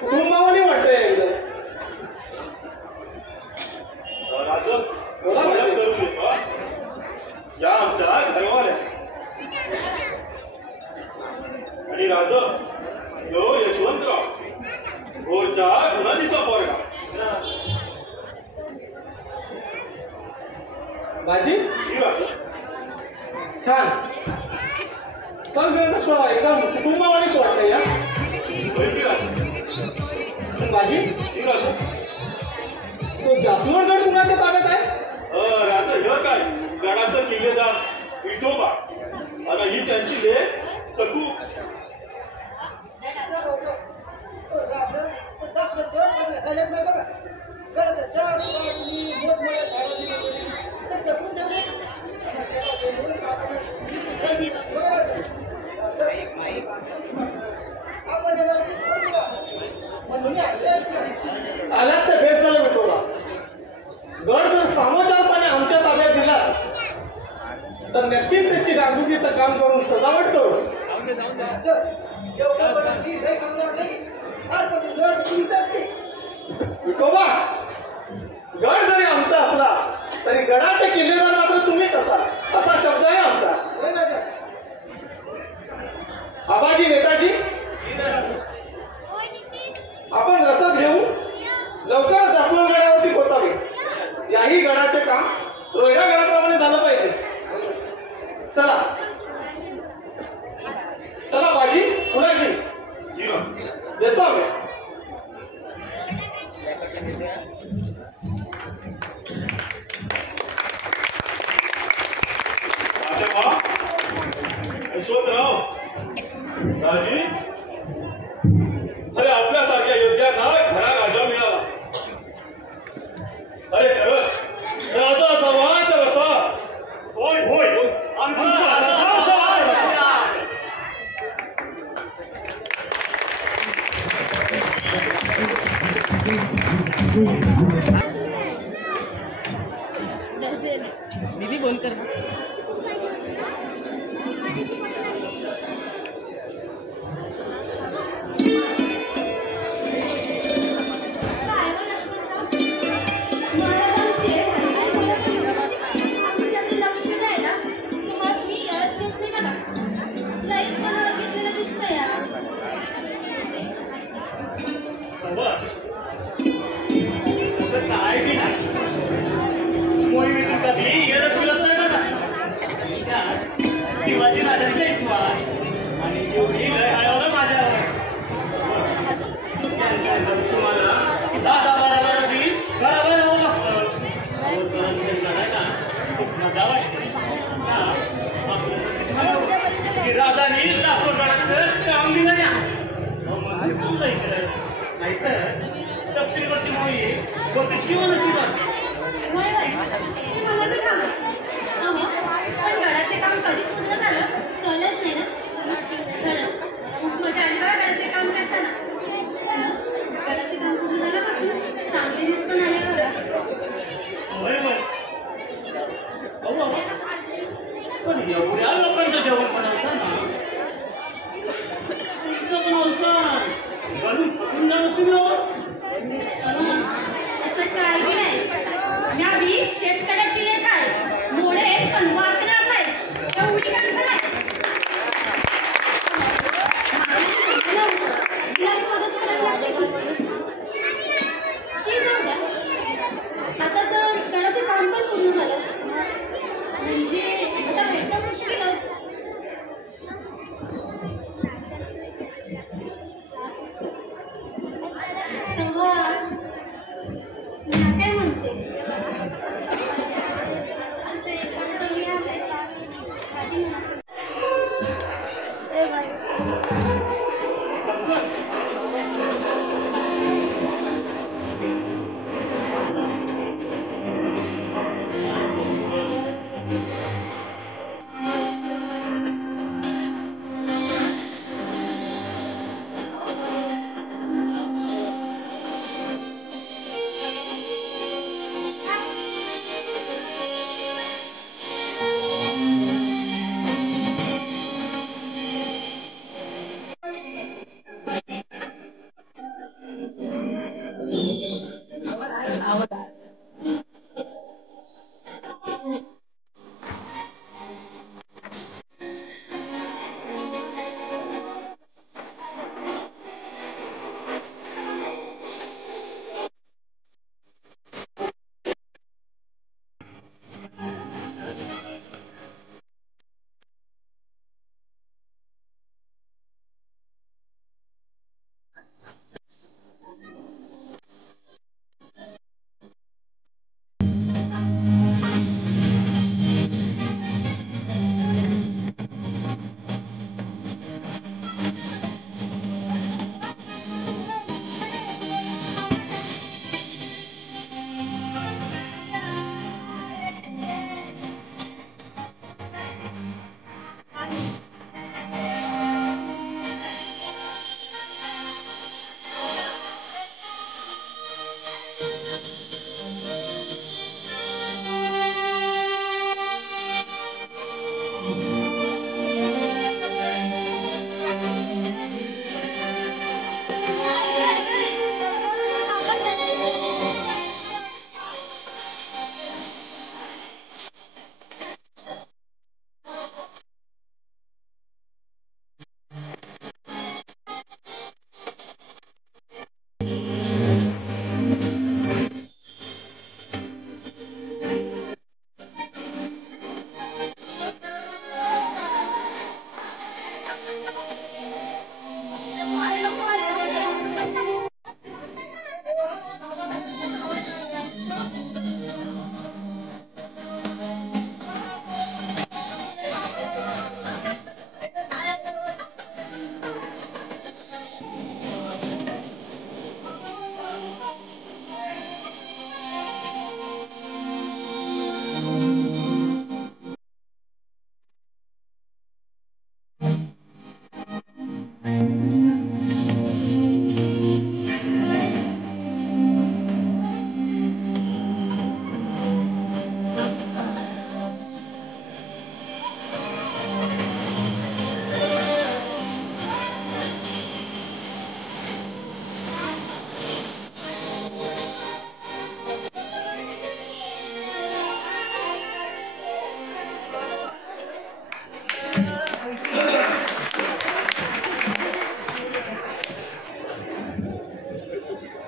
कुटुंबावानी वाटतंय एकदम. राजन बोला करून देतो या आमच्या घरवाल्या. आणि राजन यो यशवंतराव भोरच्या धुनाजीचा पोरगा. बाजी ही राजन छान. सगळं कसं एकदम कुटुंबावानीच वाटतंय या. पहिली राजन बाजी ही राजन तो जास्वंदगड कुणाच्या ताब्यात आहे? राजा हे काय गडाचं किल्लेदार विठोबा आणि ही त्यांची लेक सकू. आल्यात तर बेस झालं विठोबा. गड जर सामोचारपणे आमच्या ताब्यात दिला तर नक्कीच त्याची डागडुगीचं काम करून सजावट करू. विठोबा, गड जरी आमचा असला तरी गडाचे किल्लेदार मात्र तुम्हीच असाल असा शब्द आहे आमचा. आबाजी, नेताजी, आपण रसद घेऊन लवकरच जास्वंद गडावरती पोहोचावे. याही गडाचे काम रोयडा गडाप्रमाणे झालं पाहिजे. चला चला बाजी, कुणाची देतो आम्ही. यशवंतराव राजी, अरे आपल्यासारख्या योद्ध्यांना खरा राजा मिळाला. अरे खरंच राजा असावा तर असा. होय होय आमचा राजा असावा. दीदी बोल कर. काय की मोहिमेतून कधी गेलं फिरत नाही ना. शिवाजी राजांचा विश्वास आणि एवढी लय आहे बघा माझ्यावर. तुम्हाला 10-12 दिवस घराबाहेर राहू लागतं. सण खेळला नाही का खूप मजा वाटते. की राजांनी जास्वंदाचं काम दिलं या नाहीतर दक्षिणेकडची मोहीम कोणती जीवनशील असते. पण गडाचे काम कधी पूर्ण झालं कळलंच नाही ना. खूप मजा आली बघा गडाचे काम करताना. गडाचे काम सुरू झाल्यापासून चांगले दिवस पण आले बघा. पण एवढ्या लोकांचं जेवण बनवतं ना तुमचं पण अवसान घालून फुटून जाणं सुरू.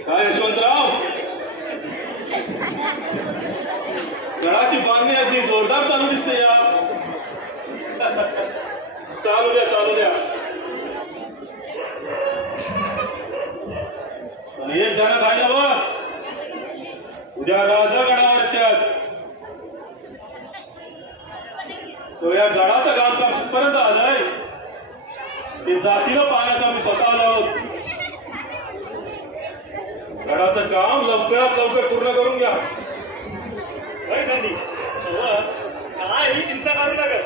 काय यशवंतराव, गडाची बांधणी अगदी जोरदार चालू दिसते या. चालू द्या चालू द्या. आणि एक जण राहिलं बघ, उद्या राजा गडावर येतात. तो या गडाचं काम कुठपर्यंत आलंय ते जातीनं पाहण्याचं आम्ही स्वतः आलो आहोत. गडाचं काम लवकरात लवकर पूर्ण करून घ्या. काय ही चिंता करू नका.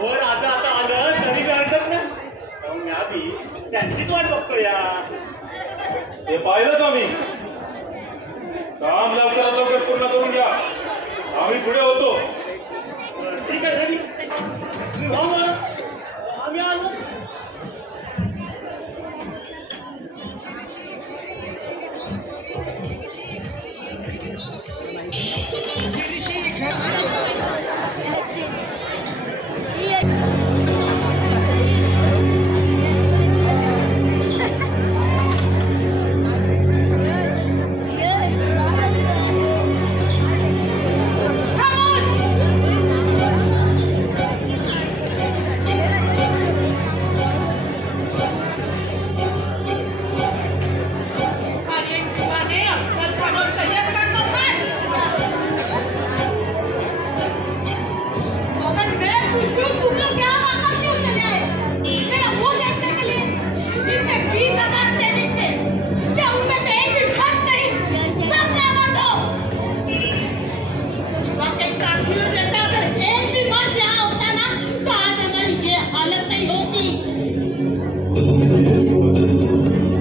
वर राजा आता आलं तरी काय हरकत नाही. मी आधी त्यांचीच वाट बघतो या. ते पाहिलंच आम्ही. काम लवकरात लवकर पूर्ण करून घ्या. आम्ही पुढे होतो. ठीक आहे धनी, आम्ही आलो.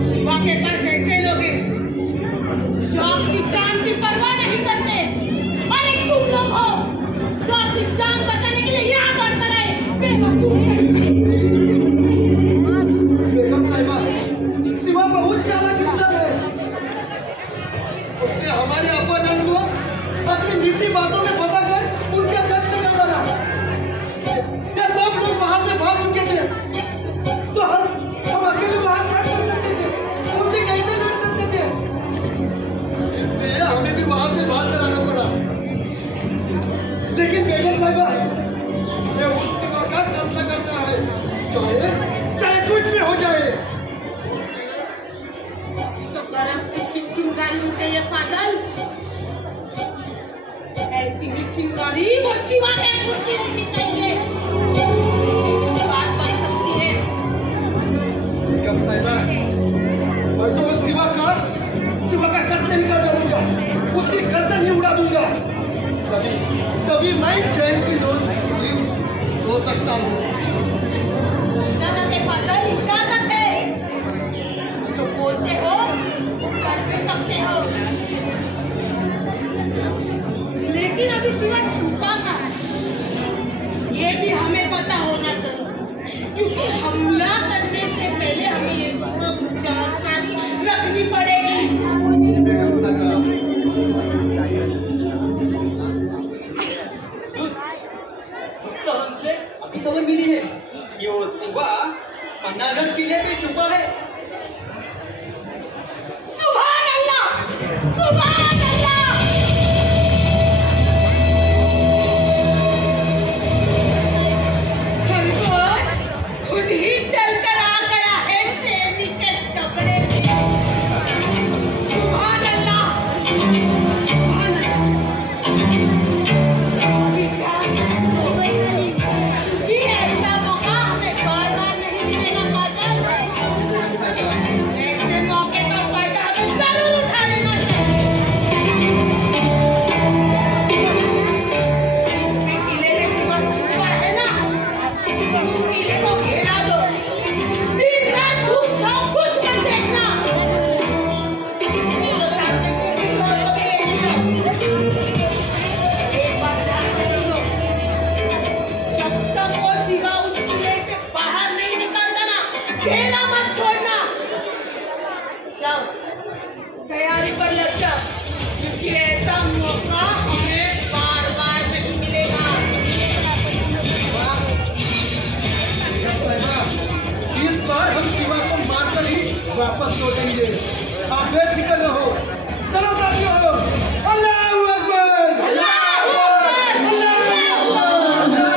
शिवा के पास ऐसे लोग हैं जो अपनी जान की परवाह नहीं करते, और एक तुम लोग हो जो अपनी जान बचाने के लिए यहाँ करते रहे। बेगम साहिबा, शिवा बहुत चालाक इंसान है। उसने हमारे अब्बा जान को अपनी मीठी बातों में फंसा कर उनके कद में डाल डाला। क्या सब लोग वहां से भाग चुके थे तो हम अकेले वहां क्या कर सकते थे? उनसे कैसे लड़ सकते थे? इसलिए हमें भी वहां से भाग कर आना पड़ा। लेकिन बेगम साहिबा, ये उस शिवा का कत्ल करना है, चाहे कुछ भी हो जाए। तो गरम की चिंगारी उनके ये फाजल, ऐसी ही चिंगारी वो शिवा के फुर्ती उठनी चाहिए। बात बन सकती है। बेगम साहिबा, मैं तो उस शिवा का कत्ल ही कर डालूंगा, उसकी गर्दन ही उड़ा दूंगा। तभी मैं चैन की नींद सो सकता हूँ। इजाजत है फाजल, इजाजत है। जो बोलते हो कर भी सकते हो, लेकिन अभी शिवा छुपा का है, ये भी हमें पता होना जरूरी, क्योंकि हमला करने से पहले हमें ये सब जानकारी रखनी पड़ेगी। हमसे अभी खबर मिली है कि वो शिवा पन्नागढ़ किले में छुपा है। सुभान अल्लाह, सुभान अल्लाह। खरगोश खुद ही चलकर आ गया है शेरनी के चपड़े में। सुभान अल्लाह, सुभान अल्लाह। कि ऐसा मौका हमें बार-बार नहीं मिलेगा काजल। ऐसे मौके का फायदा हमें जरूर उठा लेना चाहिए। इसमें किले में शिवा छुपा है ना, इस किले को घेरा दो। दिन रात धूप छाँव कुछ मत देखना। तो सामने से किसी और को भी लेके जाओ। एक बात ध्यान से सुनो, जब तक वो शिवा उस किले से बाहर नहीं निकलता ना, घेरा मत छोड़ना। जाओ, तैयारी पर लग जाओ, क्योंकि ऐसा मौका हमें बार-बार नहीं मिलेगा। इस बार हम शिवा को मारकर ही वापस लौटेंगे। आप बेफिक्र रहो। चलो साथियों, अल्लाहू अकबर, अल्लाहू अकबर, अल्लाहू अकबर,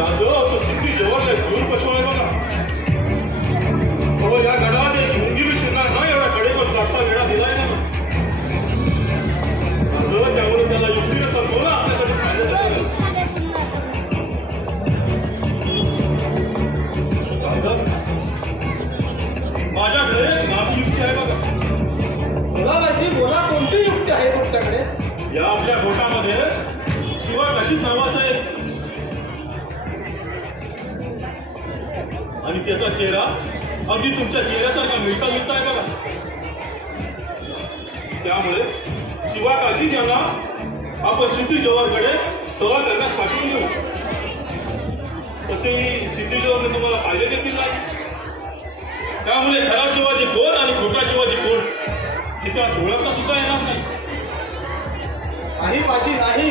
राजू तो सिद्धी जवळ दूर पशवाय बघा. अहो या गडात एक मुंगी बी शिरणार ना, एवढ्या कडेवर जाता वेळा दिलाय ना राजू. त्यामुळे त्याला युक्तीने संपवलं आपल्यासाठी फायदा झाला. राजू, माझ्याकडे नामी युक्ती आहे बघा. बोला बाजी, बोला. कोणती युक्ती आहे तुमच्याकडे? या आपल्या गोटामध्ये शिवा कशीच नावाचा एक आणि त्याचा चेहरा अगदी तुमच्या चेहऱ्यासारखा मिळता मिळता आहे बघा. त्यामुळे शिवा काशीद यांना आपण सिद्धी जवाहरकडे तह करण्यास पाठवून देऊ. तसेही सिद्धी जवाहरने तुम्हाला फायदे देखील नाही. त्यामुळे खरा शिवाजी कोण आणि खोटा शिवाजी कोण हे त्यास ओळखता सुद्धा येणार नाही. नाही बाजी, नाही.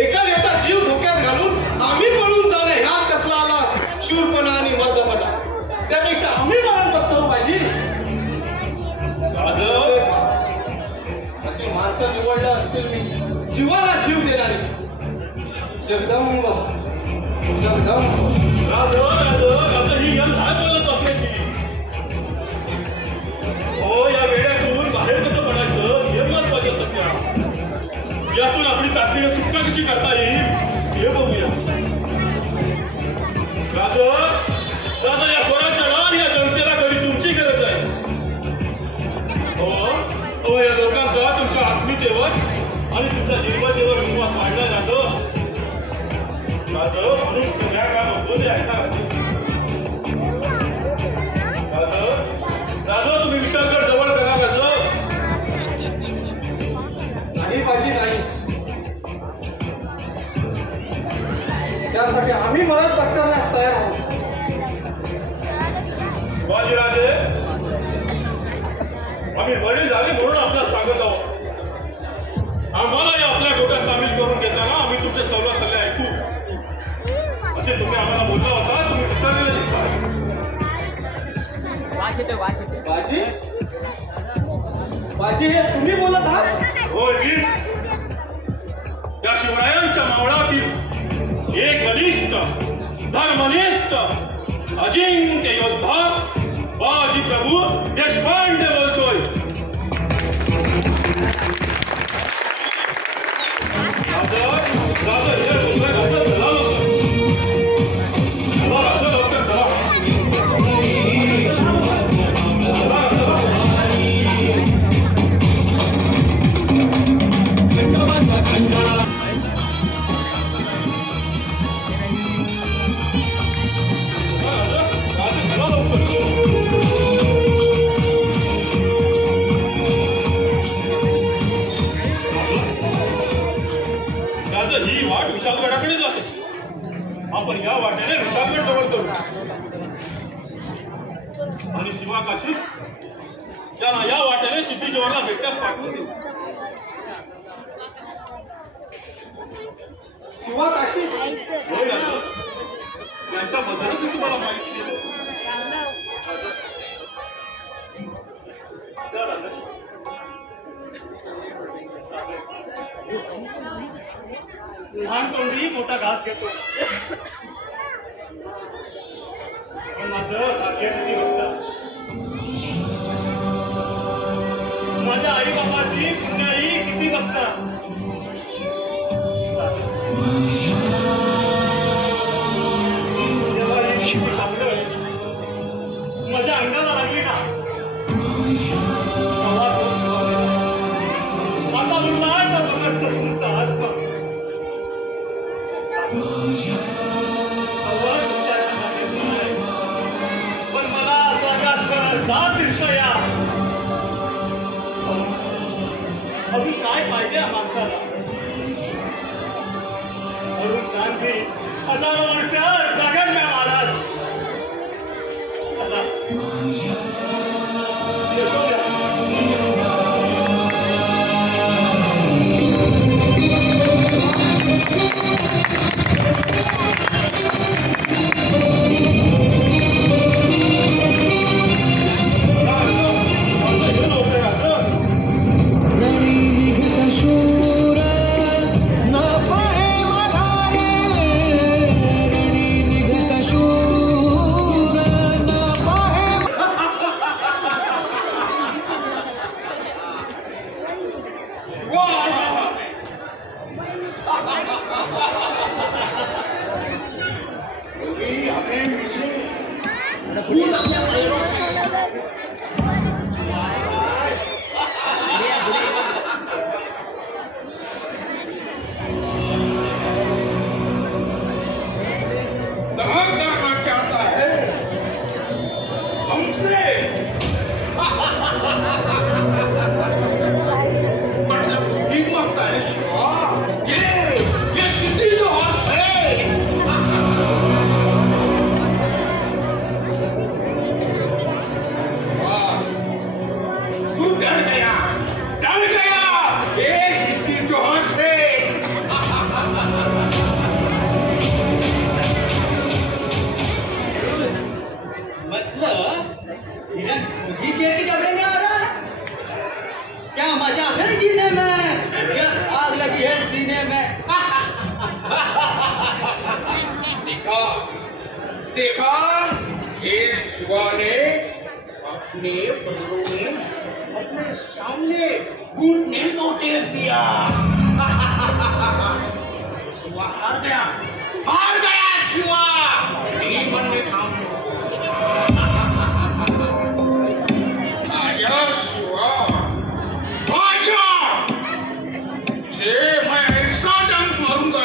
एका याचा जीव धोक्यात घालून आम्ही पळून जाणं ह्यात कसला आला शूरपणा आणि मर्दपणा. त्यापेक्षा आम्ही मरण बघतो बाजी. अशी माणसं निवडलं असतील मी, जीवाला जीव देणारी. जगदंब जगदंब. राज ही या लहान बोलत असल्याची. हो, या वेड्यातून बाहेर कसं पडायचं हे महत्वाचं सध्या. यातून आपली तातडीने सुटका कशी करता येईल हे बघूया. राजं म्हणून तुम्ही काय म्हणतो ते ऐका राजं तुम्ही विशालगड जवळ करा राजं. नाही बाजी नाही, त्यासाठी आम्ही मदत पत्करण्यास तयार आहोत. बाजीराजे आम्ही वडील झाले म्हणून आपल्याला सांगत आहोत. आम्हालाही आपल्या डोक्यात सामील करून घेताना आम्ही तुमचे सर्व सल्ले ऐकू असे तुम्ही आम्हाला बोलला होता. तुम्ही विसरलेले दिसता. बाजी बाजी हे तुम्ही बोलत आहात? होय मीच. या शिवरायांच्या मावळातील एक बलिष्ठ धर्मनिष्ठ अजिंक्य योद्धा बाजी प्रभू देशपांडे बोलतोय. ही वाट विशालगडाकडे जाते. आपण या वाटेने विशालगड जवळ करू आणि शिवाकाशी त्यांना या वाटेने सिद्धीजवळला भेटण्यास पाठवून देऊ. शिवाकाशी होय राजा. यांच्याबद्दल मी तुम्हाला माहिती दिली. लहान तोंडी मोठा घास घेतो. पण माझं भाग्य किती बघता. माझ्या आई बाबाची पुण्याई किती बघता. जेव्हा ही शिकवी लागलं माझ्या अंगाला लागली ना तेव्हा तो शिकवलेला. आता म्हणला का बघत तुमचा हात बघ. पण मला स्वर्गात दार दिसतो या. अजून काय पाहिजे या माणसाला. वरून शांती हजारो वर्ष जगन में महाराज. चला येतो या. देखा ये शिवा ने अपने पैरों में अपने सामने घुटने को टेक दिया। शिवा हार गया शिवा नहीं बनने काम आजा शिवा आजा मैं ऐसा डंक मारूंगा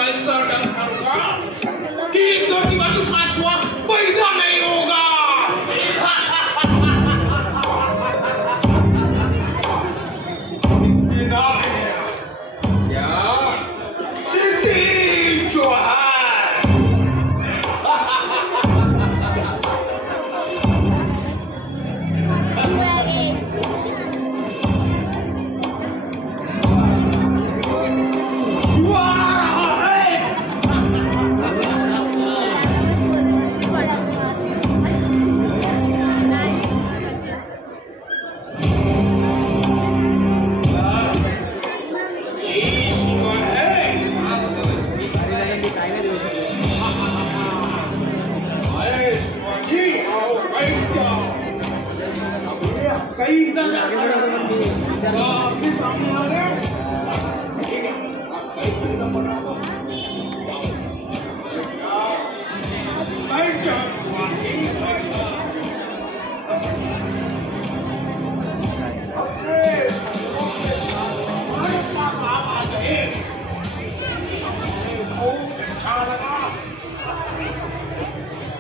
कई दगा आपके सामने आ गए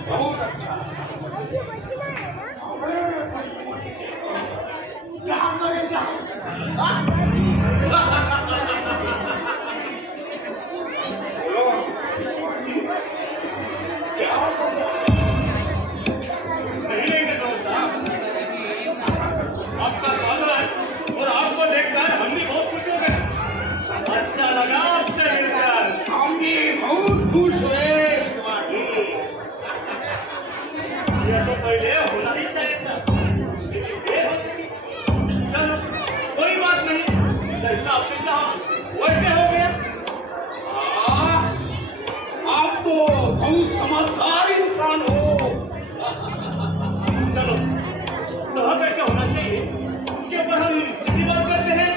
बहुत अच्छा क्या करेगा नहीं लेंगे दोस्त साहब, आपका स्वागत और आपको देखकर हम भी बहुत खुश हो गए। अच्छा लगा आपसे मिलकर। हम भी बहुत खुश हुए शिवाजी। यह तो पहले होना ही चाहिए था, लेकिन देर हो चुकी। चलो कोई बात नहीं, जैसा आपने चाहा वैसे हो गया। आप तो बहुत समझदार इंसान हो। चलो तो अब ऐसा होना चाहिए, उसके ऊपर हम सीधी बात करते हैं।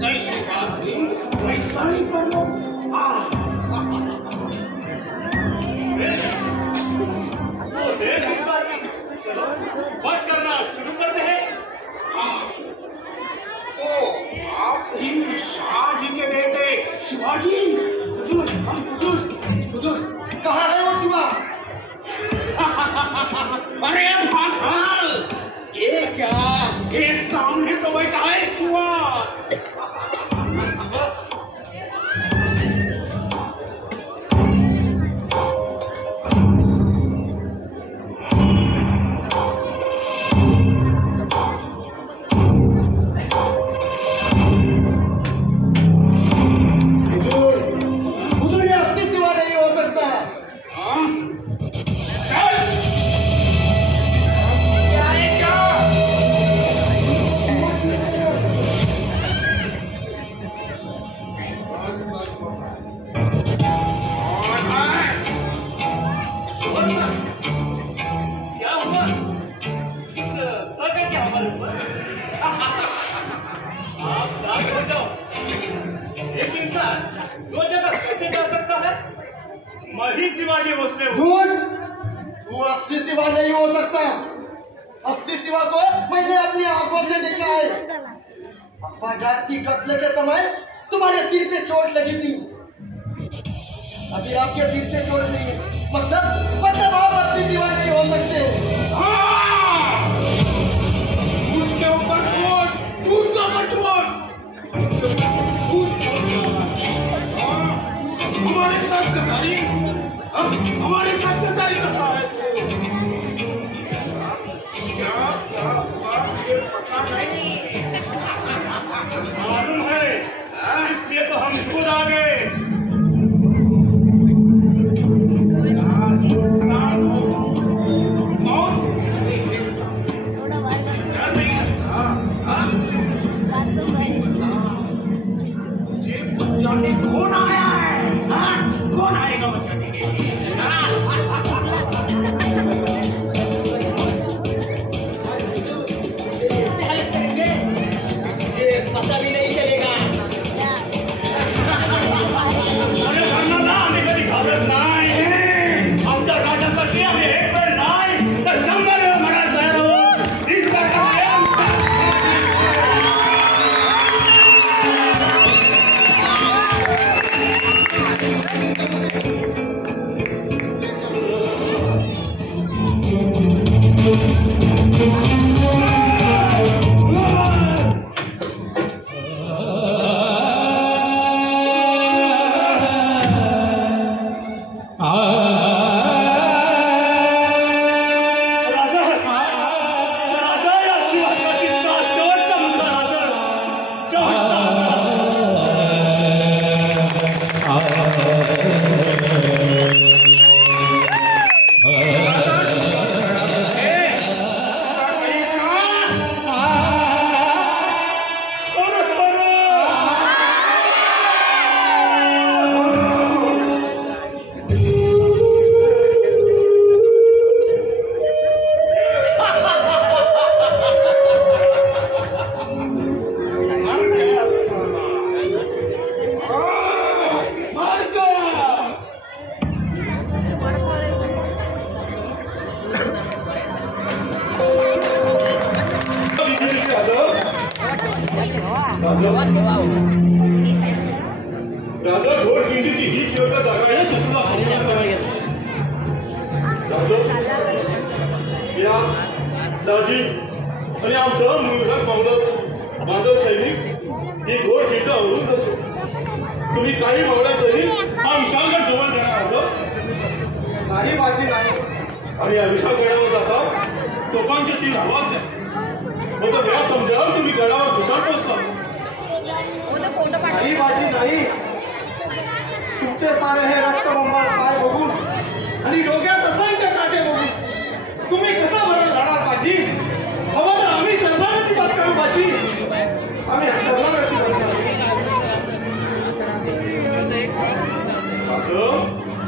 कैसी बात हुई वैसा ही कर लो। तो देर इस बात की। चलो बात करना शुरू करते हैं। तो आप ही शाहजी के बेटे शिवाजी। हुजूर कहाँ है वो शिवा? अरे भाषाल ये क्या, ये सामने तो बैठा है शिवा। हुजूर ये असली शिवा नहीं हो सकता। हाँ? चल! क्या है क्या? कौन है? क्या हुआ? सर का क्या हमारे ऊपर? आप शांत हो जाओ। एक इंसान दो जगह कैसे जा सकता है? मैं ही शिवाजी भोसले हूँ। झूठ! तू असली शिवा नहीं हो सकता। असली शिवा को मैंने अपनी आंखों से देखा है। अब्बा जान की कत्ल के समय तुम्हारे सिर पे चोट लगी थी। अभी आपके सिर पे चोट नहीं है, मतलब आप असली शिवा नहीं हो सकते। उसके ऊपर चोट, दूध का ऊपर चोट। हमारे साथ गद्दारी, हमारे साथ गद्दारी करता है। क्या हुआ ये पता नहीं। मालूम है, इसलिए तो हम खुद आ गए। इंसान हो मौत डर नहीं लगता। मुझे बचाने कौन आया है? कौन आएगा बचाने के लिए? पता भी नहीं चलेगा। अरे भरना ना, हमें कभी घाबरत नहीं। आमचा राजासाठी आम्ही एक वेळ नाही तर 100 वेळा मरायला तयार आहोत. हीच ताकद आहे आमची. राजा या शिवकाशीचा शेवटचा मुलगा राजा. या दाजी आणि आमचं मुलगा बांधव सैनिक ही घोर खिंड आवरून जातो. तुम्ही काही मावळ्या सैनिक हा विशालगड जवळ देणार असं नाही माझी नाही. आणि या विशालगडावर जाता तोफांचे 3 आवाज द्या. माझं वेळा समजा तुम्ही गडावर विशाल पोचता. नाही माझी नाही. तुमचे सारे हे रक्तबंबाळ पाय बघून आणि डोक्यात असंख्य काटे बघून तुम्ही कसं बरं लढणार माझी? हवं तर आम्ही शरणागती पत्करू माझी. आम्ही शरणागती पत्करू.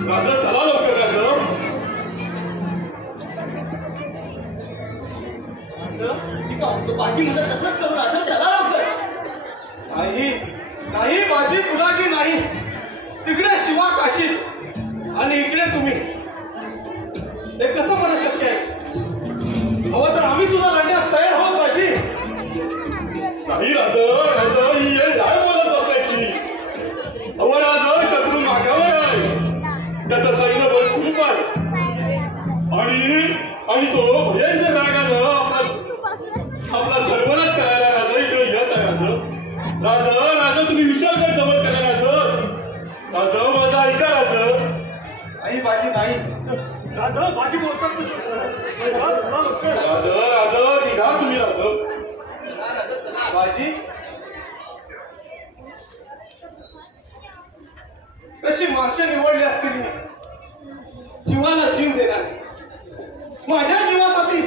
राजा चला लवकर बाजी म्हणत तसंच करू राजा चला लवकर. नाही नाही माझी कुणाची नाही. तिकडे शिवा काशीत आणि इकडे तुम्ही. हे कसं बरं शक्य आहे? हवं तर आम्ही सुद्धा लढण्यास तयार आहोत माझी. नाही राजा ही काय बोलत बसायची. अहो राजा शत्रू मागावर आहे. त्याचं सैन्य भरपूर आहे आणि तो भयंकर रागानं आपला सर्वनाश करायला राजा इकडे येत आहे. राजा तुम्ही विशालगड जवळ करा राजा माझा ऐका राजा. आई माझी नाही. राजा बाजी बोलतात राजा निघा तुम्ही राजा. बाजी कशी माणसं निवडली असतील जीवाला जीव देणार. माझ्या जीवासाठी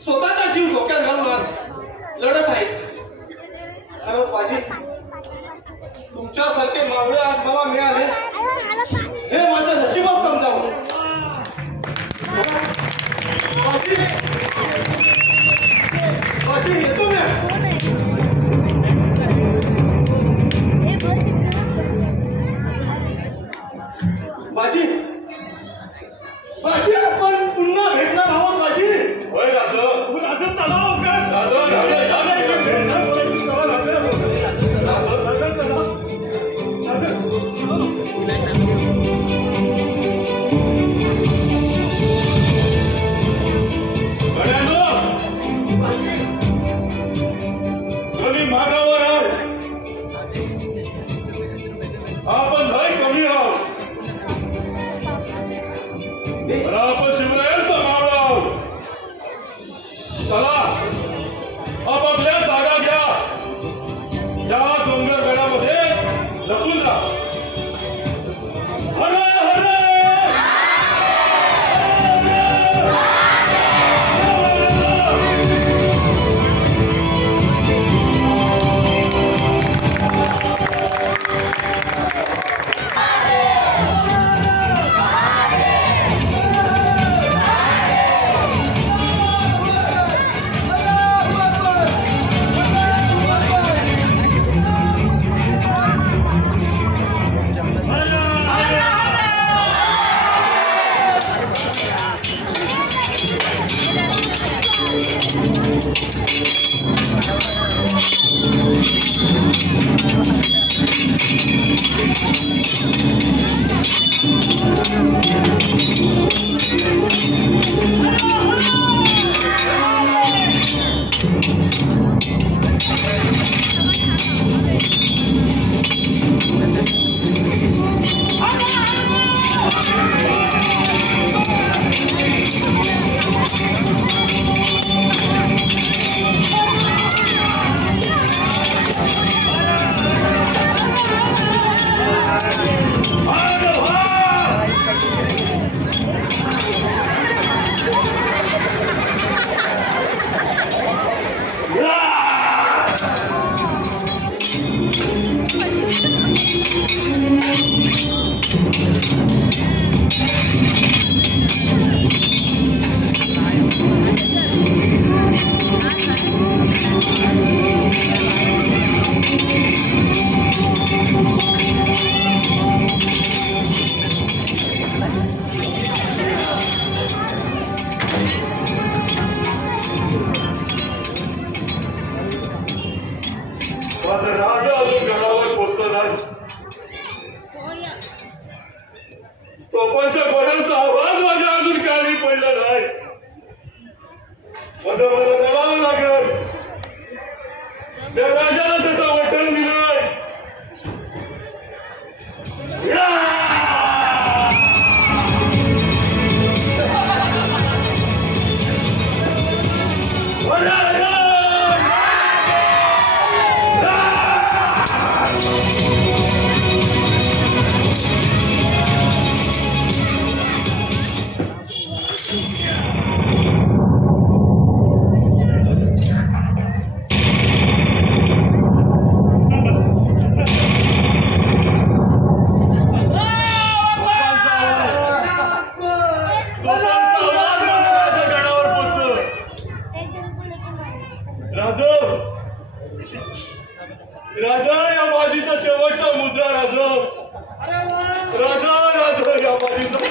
स्वतःचा जीव धोक्यात घालून आज लढत आहेत. खरंच बाजी तुमच्यासारखे मावळे आज मला मिळाले हे माझं नशीबच समजावं. बाजी येतो मी. बाजी बाजी आपण पुन्हा भेटणार आहोत बाजी. होय राजा चला लवकर. तुम्ही मागावर आहे. आपण नाही कमी आहोत. आपण शिवरायांचा मावळा आहोत. चला आपापल्या जागा घ्या. या डोंगरगडामध्ये लपून राहा. हर हर माझं राजा अजून गडावर पोचतो नाही. तोफांच्या गोळ्यांचा आवाज माझ्या अजून काळी पडला नाही. माझं मला करावं लागेल. त्या राजाला तसं वचन दिलंय. राजा या बाजीचा शेवटचा मुद्रा राजा. राजा राजा या बाजीचा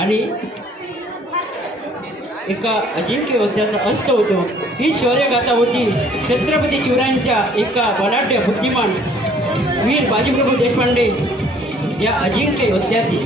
आणि एका अजिंक्य योद्ध्याचा अस्त होतो. ही शौर्यगाथा होती छत्रपती शिवरायांच्या एका बलाढ्य बुद्धिमान वीर बाजीप्रभू देशपांडे या अजिंक्य योद्ध्याची.